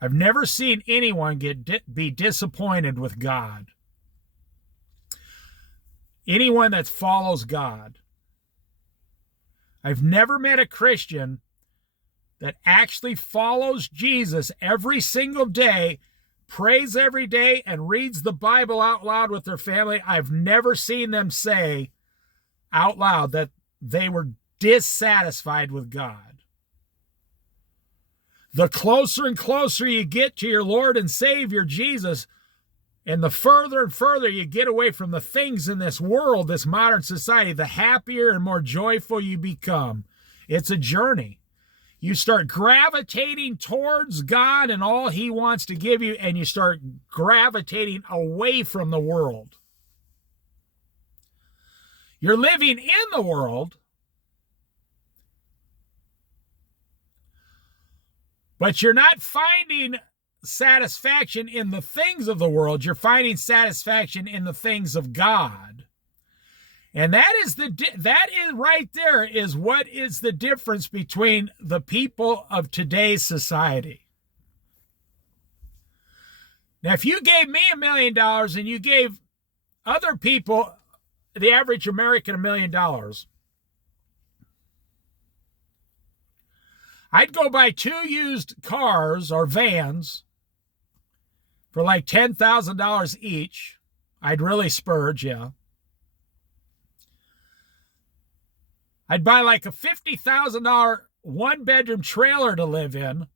I've never seen anyone be disappointed with God. Anyone that follows God. I've never met a Christian that actually follows Jesus every single day, prays every day, and reads the Bible out loud with their family. I've never seen them say out loud that they were dissatisfied with God. The closer and closer you get to your Lord and Savior, Jesus, and the further and further you get away from the things in this world, this modern society, the happier and more joyful you become. It's a journey. You start gravitating towards God and all He wants to give you, and you start gravitating away from the world. You're living in the world, but you're not finding satisfaction in the things of the world. You're finding satisfaction in the things of God. And that is right there is what is the difference between the people of today's society. Now, if you gave me $1 million and you gave other people, the average American, $1 million, I'd go buy 2 used cars or vans for like $10,000 each. I'd really splurge, yeah. I'd buy like a $50,000 one-bedroom trailer to live in.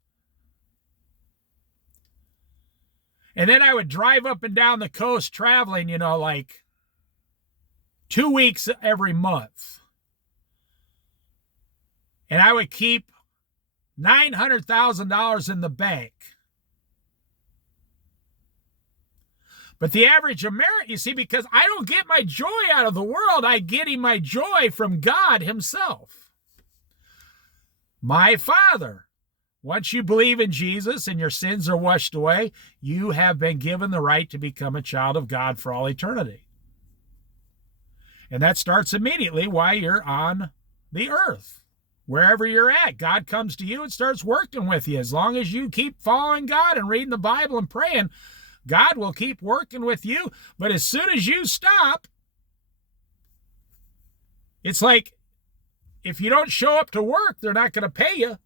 And then I would drive up and down the coast traveling, like 2 weeks every month. And I would keep $900,000 in the bank. But the average American, you see, because I don't get my joy out of the world, I'm getting my joy from God Himself. My Father. Once you believe in Jesus and your sins are washed away, you have been given the right to become a child of God for all eternity. And that starts immediately while you're on the earth. Wherever you're at, God comes to you and starts working with you. As long as you keep following God and reading the Bible and praying, God will keep working with you. But as soon as you stop, it's like if you don't show up to work, they're not going to pay you.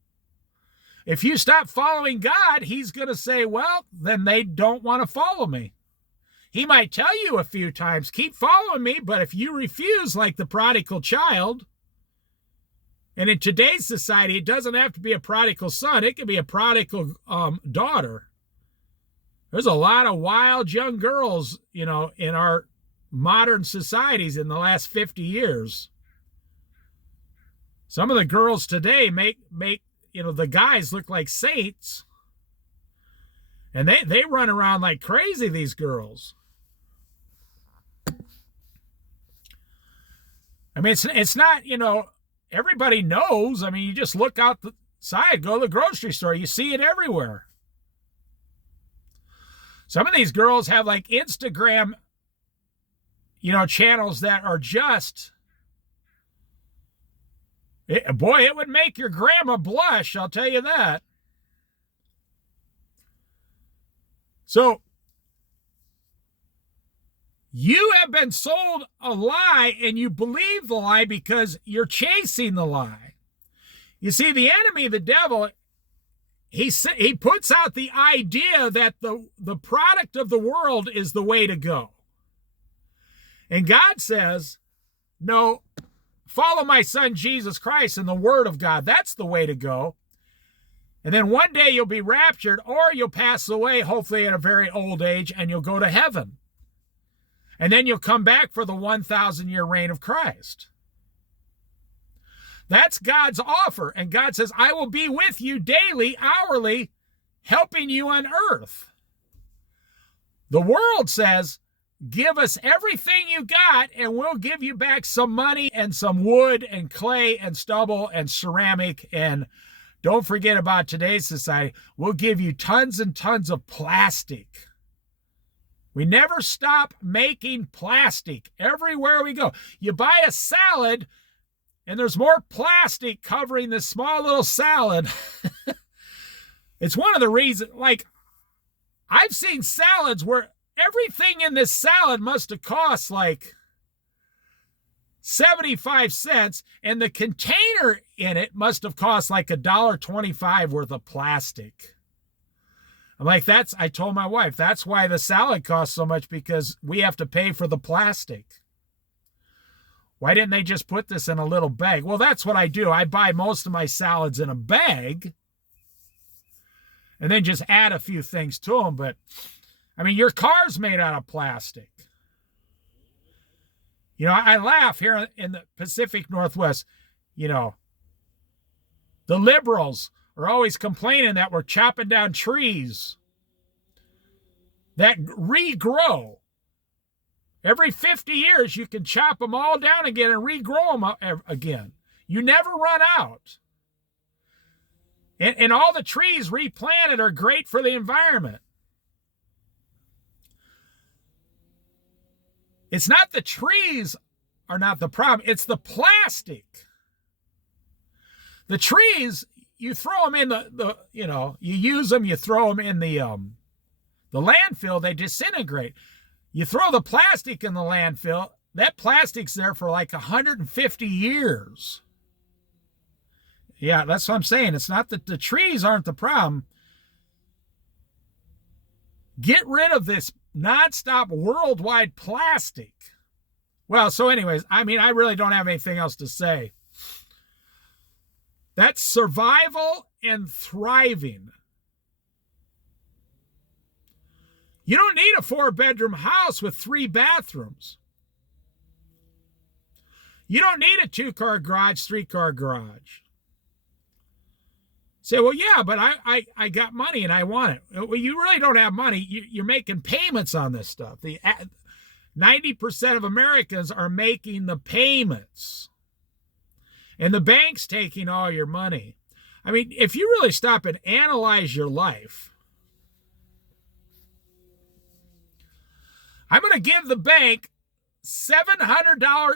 If you stop following God, he's going to say, well, then they don't want to follow me. He might tell you a few times, keep following me, but if you refuse, like the prodigal child, and in today's society, it doesn't have to be a prodigal son. It can be a prodigal daughter. There's a lot of wild young girls, in our modern societies in the last 50 years. Some of the girls today make the guys look like saints. And they run around like crazy, these girls. I mean, it's not, everybody knows. I mean, you just look outside, go to the grocery store, you see it everywhere. Some of these girls have like Instagram, channels that are just, it would make your grandma blush, I'll tell you that. So, you have been sold a lie and you believe the lie because you're chasing the lie. You see, the enemy, the devil, he puts out the idea that the product of the world is the way to go. And God says, no, follow my son Jesus Christ and the word of God. That's the way to go. And then one day you'll be raptured, or you'll pass away, hopefully at a very old age, and you'll go to heaven. And then you'll come back for the 1,000-year reign of Christ. That's God's offer. And God says, I will be with you daily, hourly, helping you on earth. The world says, give us everything you got, and we'll give you back some money and some wood and clay and stubble and ceramic. And don't forget about today's society. We'll give you tons and tons of plastic. We never stop making plastic everywhere we go. You buy a salad, and there's more plastic covering this small little salad. It's one of the reasons, like, I've seen salads where everything in this salad must have cost like 75 cents, and the container in it must have cost like $1.25 worth of plastic. I'm like, I told my wife, that's why the salad costs so much, because we have to pay for the plastic. Why didn't they just put this in a little bag? Well, that's what I do. I buy most of my salads in a bag and then just add a few things to them. But, I mean, your car's made out of plastic. I laugh here in the Pacific Northwest, the liberals are always complaining that we're chopping down trees that regrow. Every 50 years, you can chop them all down again and regrow them again. You never run out. And all the trees replanted are great for the environment. It's not the trees are not the problem. It's the plastic. The trees, you throw them in you use them, you throw them in the landfill, they disintegrate. You throw the plastic in the landfill, that plastic's there for like 150 years. Yeah, that's what I'm saying. It's not that the trees aren't the problem. Get rid of this nonstop worldwide plastic. Well, so anyways, I really don't have anything else to say. That's survival and thriving. You don't need a 4-bedroom house with 3 bathrooms. You don't need a 2-car garage, 3-car garage. Say, well, yeah, but I got money and I want it. Well, you really don't have money. You're making payments on this stuff. 90% of Americans are making the payments. And the bank's taking all your money. I mean, if you really stop and analyze your life, I'm going to give the bank $700,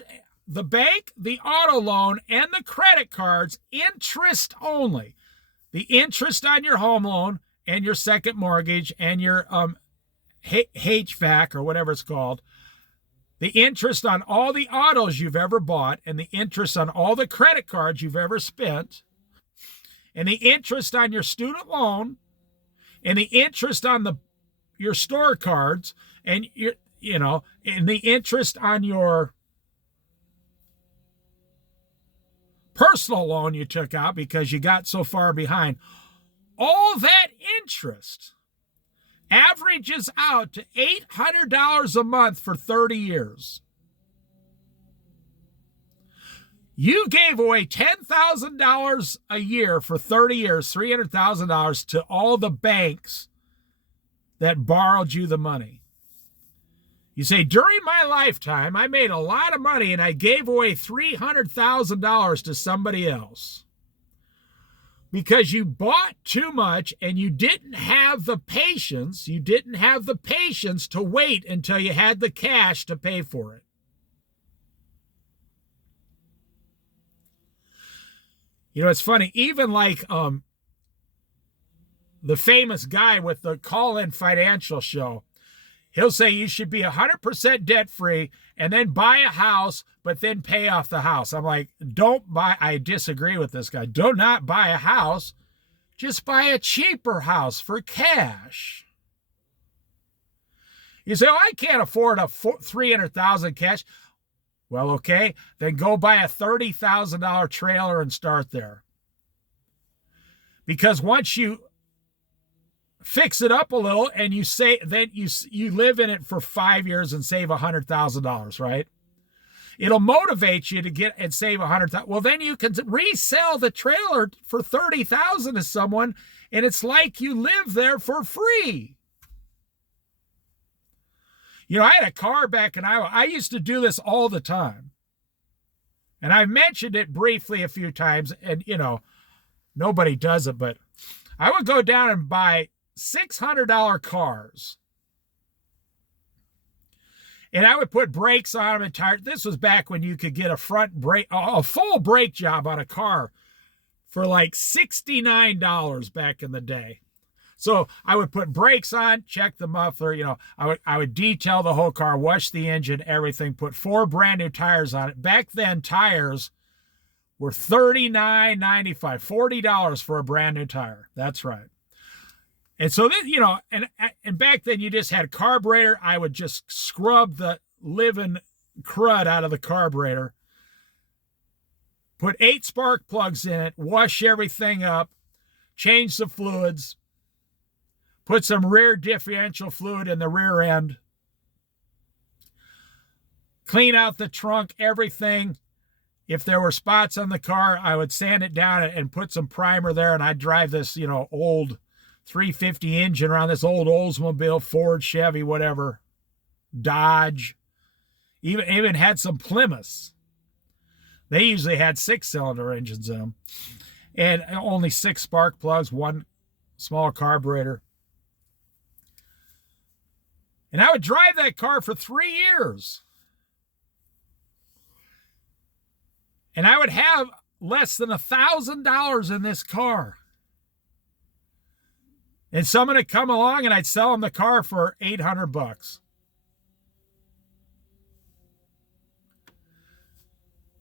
the bank, the auto loan, and the credit cards, interest only. The interest on your home loan and your second mortgage and your HVAC or whatever it's called. the interest on all the autos you've ever bought, and the interest on all the credit cards you've ever spent, and the interest on your student loan, and the interest on your store cards, and and the interest on your personal loan you took out because you got so far behind. All that interest averages out to $800 a month for 30 years. You gave away $10,000 a year for 30 years, $300,000 to all the banks that borrowed you the money. You say, during my lifetime, I made a lot of money and I gave away $300,000 to somebody else because you bought too much and you didn't have the patience. You didn't have the patience to wait until you had the cash to pay for it. It's funny, even like the famous guy with the Call-In Financial Show, he'll say you should be 100% debt-free and then buy a house, but then pay off the house. I'm like, I disagree with this guy. Do not buy a house. Just buy a cheaper house for cash. You say, I can't afford a $300,000 cash. Well, okay, then go buy a $30,000 trailer and start there. Because once you fix it up a little and you say that you live in it for 5 years and save $100,000, right? It'll motivate you to get and save $100,000. Well, then you can resell the trailer for $30,000 to someone, and it's like you live there for free. I had a car back in Iowa. I used to do this all the time. And I mentioned it briefly a few times, and, nobody does it, but I would go down and buy $600 cars. And I would put brakes on them and tires. This was back when you could get a full brake job on a car for like $69 back in the day. So I would put brakes on, check the muffler, I would detail the whole car, wash the engine, everything, put 4 brand new tires on it. Back then, tires were $39.95, $40 for a brand new tire. That's right. And so then, and back then you just had carburetor. I would just scrub the living crud out of the carburetor, put 8 spark plugs in it, wash everything up, change the fluids, put some rear differential fluid in the rear end, clean out the trunk, everything. If there were spots on the car, I would sand it down and put some primer there, and I'd drive this, old 350 engine around, this old Oldsmobile, Ford, Chevy, whatever, Dodge, even had some Plymouths. They usually had 6-cylinder engines in them, and only 6 spark plugs, 1 small carburetor. And I would drive that car for 3 years. And I would have less than $1,000 in this car. And someone would come along and I'd sell them the car for $800.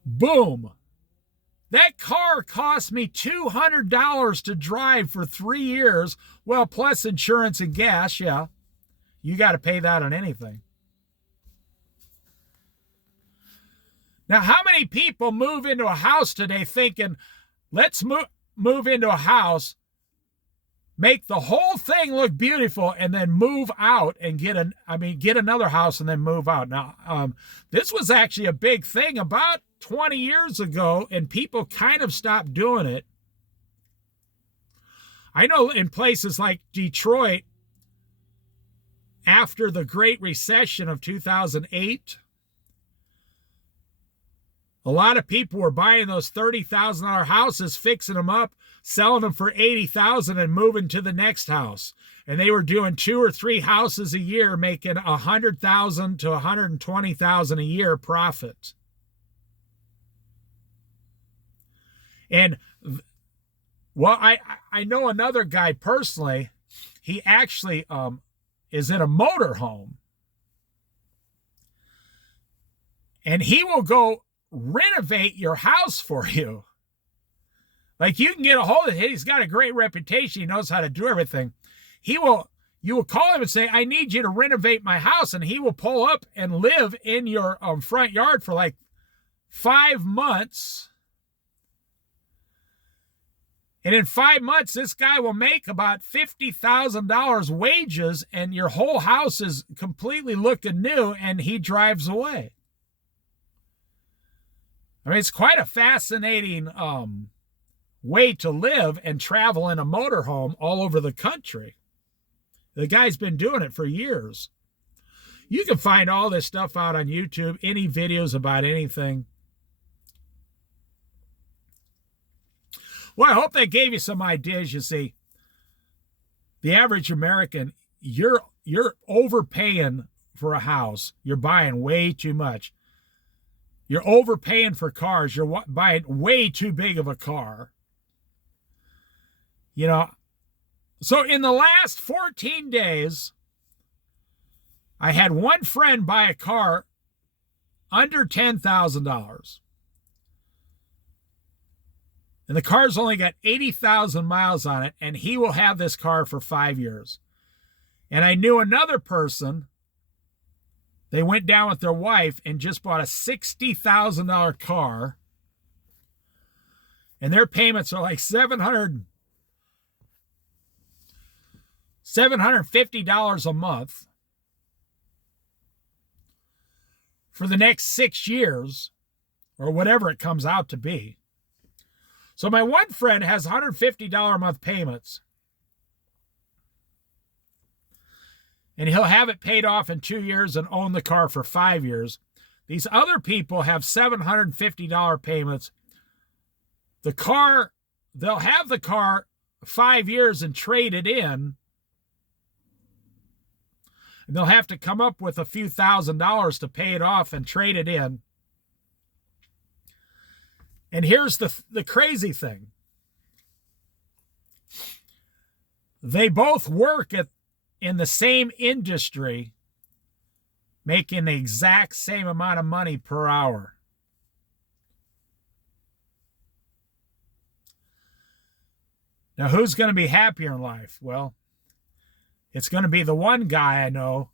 Boom. That car cost me $200 to drive for 3 years. Well, plus insurance and gas, yeah. You got to pay that on anything. Now, how many people move into a house today thinking, let's move into a house, make the whole thing look beautiful, and then move out and get another house and then move out. Now, this was actually a big thing about 20 years ago, and people kind of stopped doing it. I know in places like Detroit, after the Great Recession of 2008, a lot of people were buying those $30,000 houses, fixing them up, selling them for $80,000 and moving to the next house. And they were doing 2 or 3 houses a year, making $100,000 to $120,000 a year profit. And well, I know another guy personally. He actually is in a motor home. And he will go renovate your house for you. Like, you can get a hold of him. He's got a great reputation. He knows how to do everything. You will call him and say, I need you to renovate my house. And he will pull up and live in your front yard for like 5 months. And in 5 months, this guy will make about $50,000 wages, and your whole house is completely looking new, and he drives away. I mean, it's quite a fascinating way to live and travel in a motorhome all over the country. The guy's been doing it for years. You can find all this stuff out on YouTube, any videos about anything. Well, I hope that gave you some ideas. You see, the average American, you're overpaying for a house. You're buying way too much. You're overpaying for cars. You're buying way too big of a car. You know, so in the last 14 days, I had one friend buy a car under $10,000. And the car's only got 80,000 miles on it, and he will have this car for 5 years. And I knew another person, they went down with their wife and just bought a $60,000 car. And their payments are like $750 a month for the next 6 years, or whatever it comes out to be. So my one friend has $150 a month payments, and he'll have it paid off in 2 years and own the car for 5 years. These other people have $750 payments. The car, they'll have the car 5 years and trade it in, and they'll have to come up with a few $1,000s to pay it off and trade it in. And here's the crazy thing. They both work in the same industry, making the exact same amount of money per hour. Now, who's going to be happier in life? Well, it's going to be the one guy I know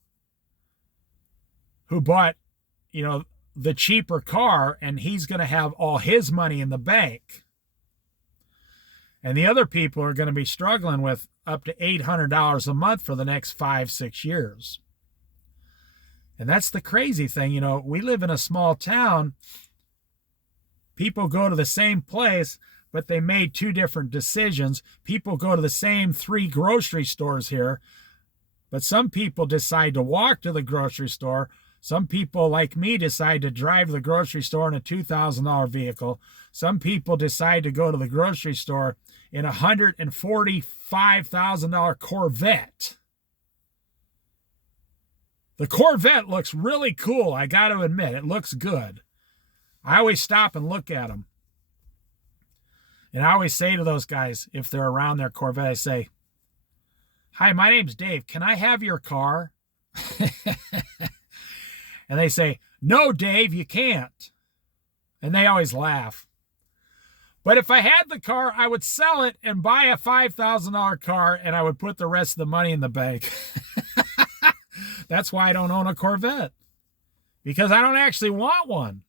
who bought, the cheaper car, and he's going to have all his money in the bank. And the other people are going to be struggling with up to $800 a month for the next 5-6 years. And that's the crazy thing. We live in a small town. People go to the same place, but they made 2 different decisions. People go to the same 3 grocery stores here, but some people decide to walk to the grocery store. Some people, like me, decide to drive to the grocery store in a $2,000 vehicle. Some people decide to go to the grocery store in a $145,000 Corvette. The Corvette looks really cool, I got to admit. It looks good. I always stop and look at them. And I always say to those guys, if they're around their Corvette, I say, "Hi, my name's Dave. Can I have your car?" And they say, "No, Dave, you can't." And they always laugh. But if I had the car, I would sell it and buy a $5,000 car, and I would put the rest of the money in the bank. That's why I don't own a Corvette, because I don't actually want one.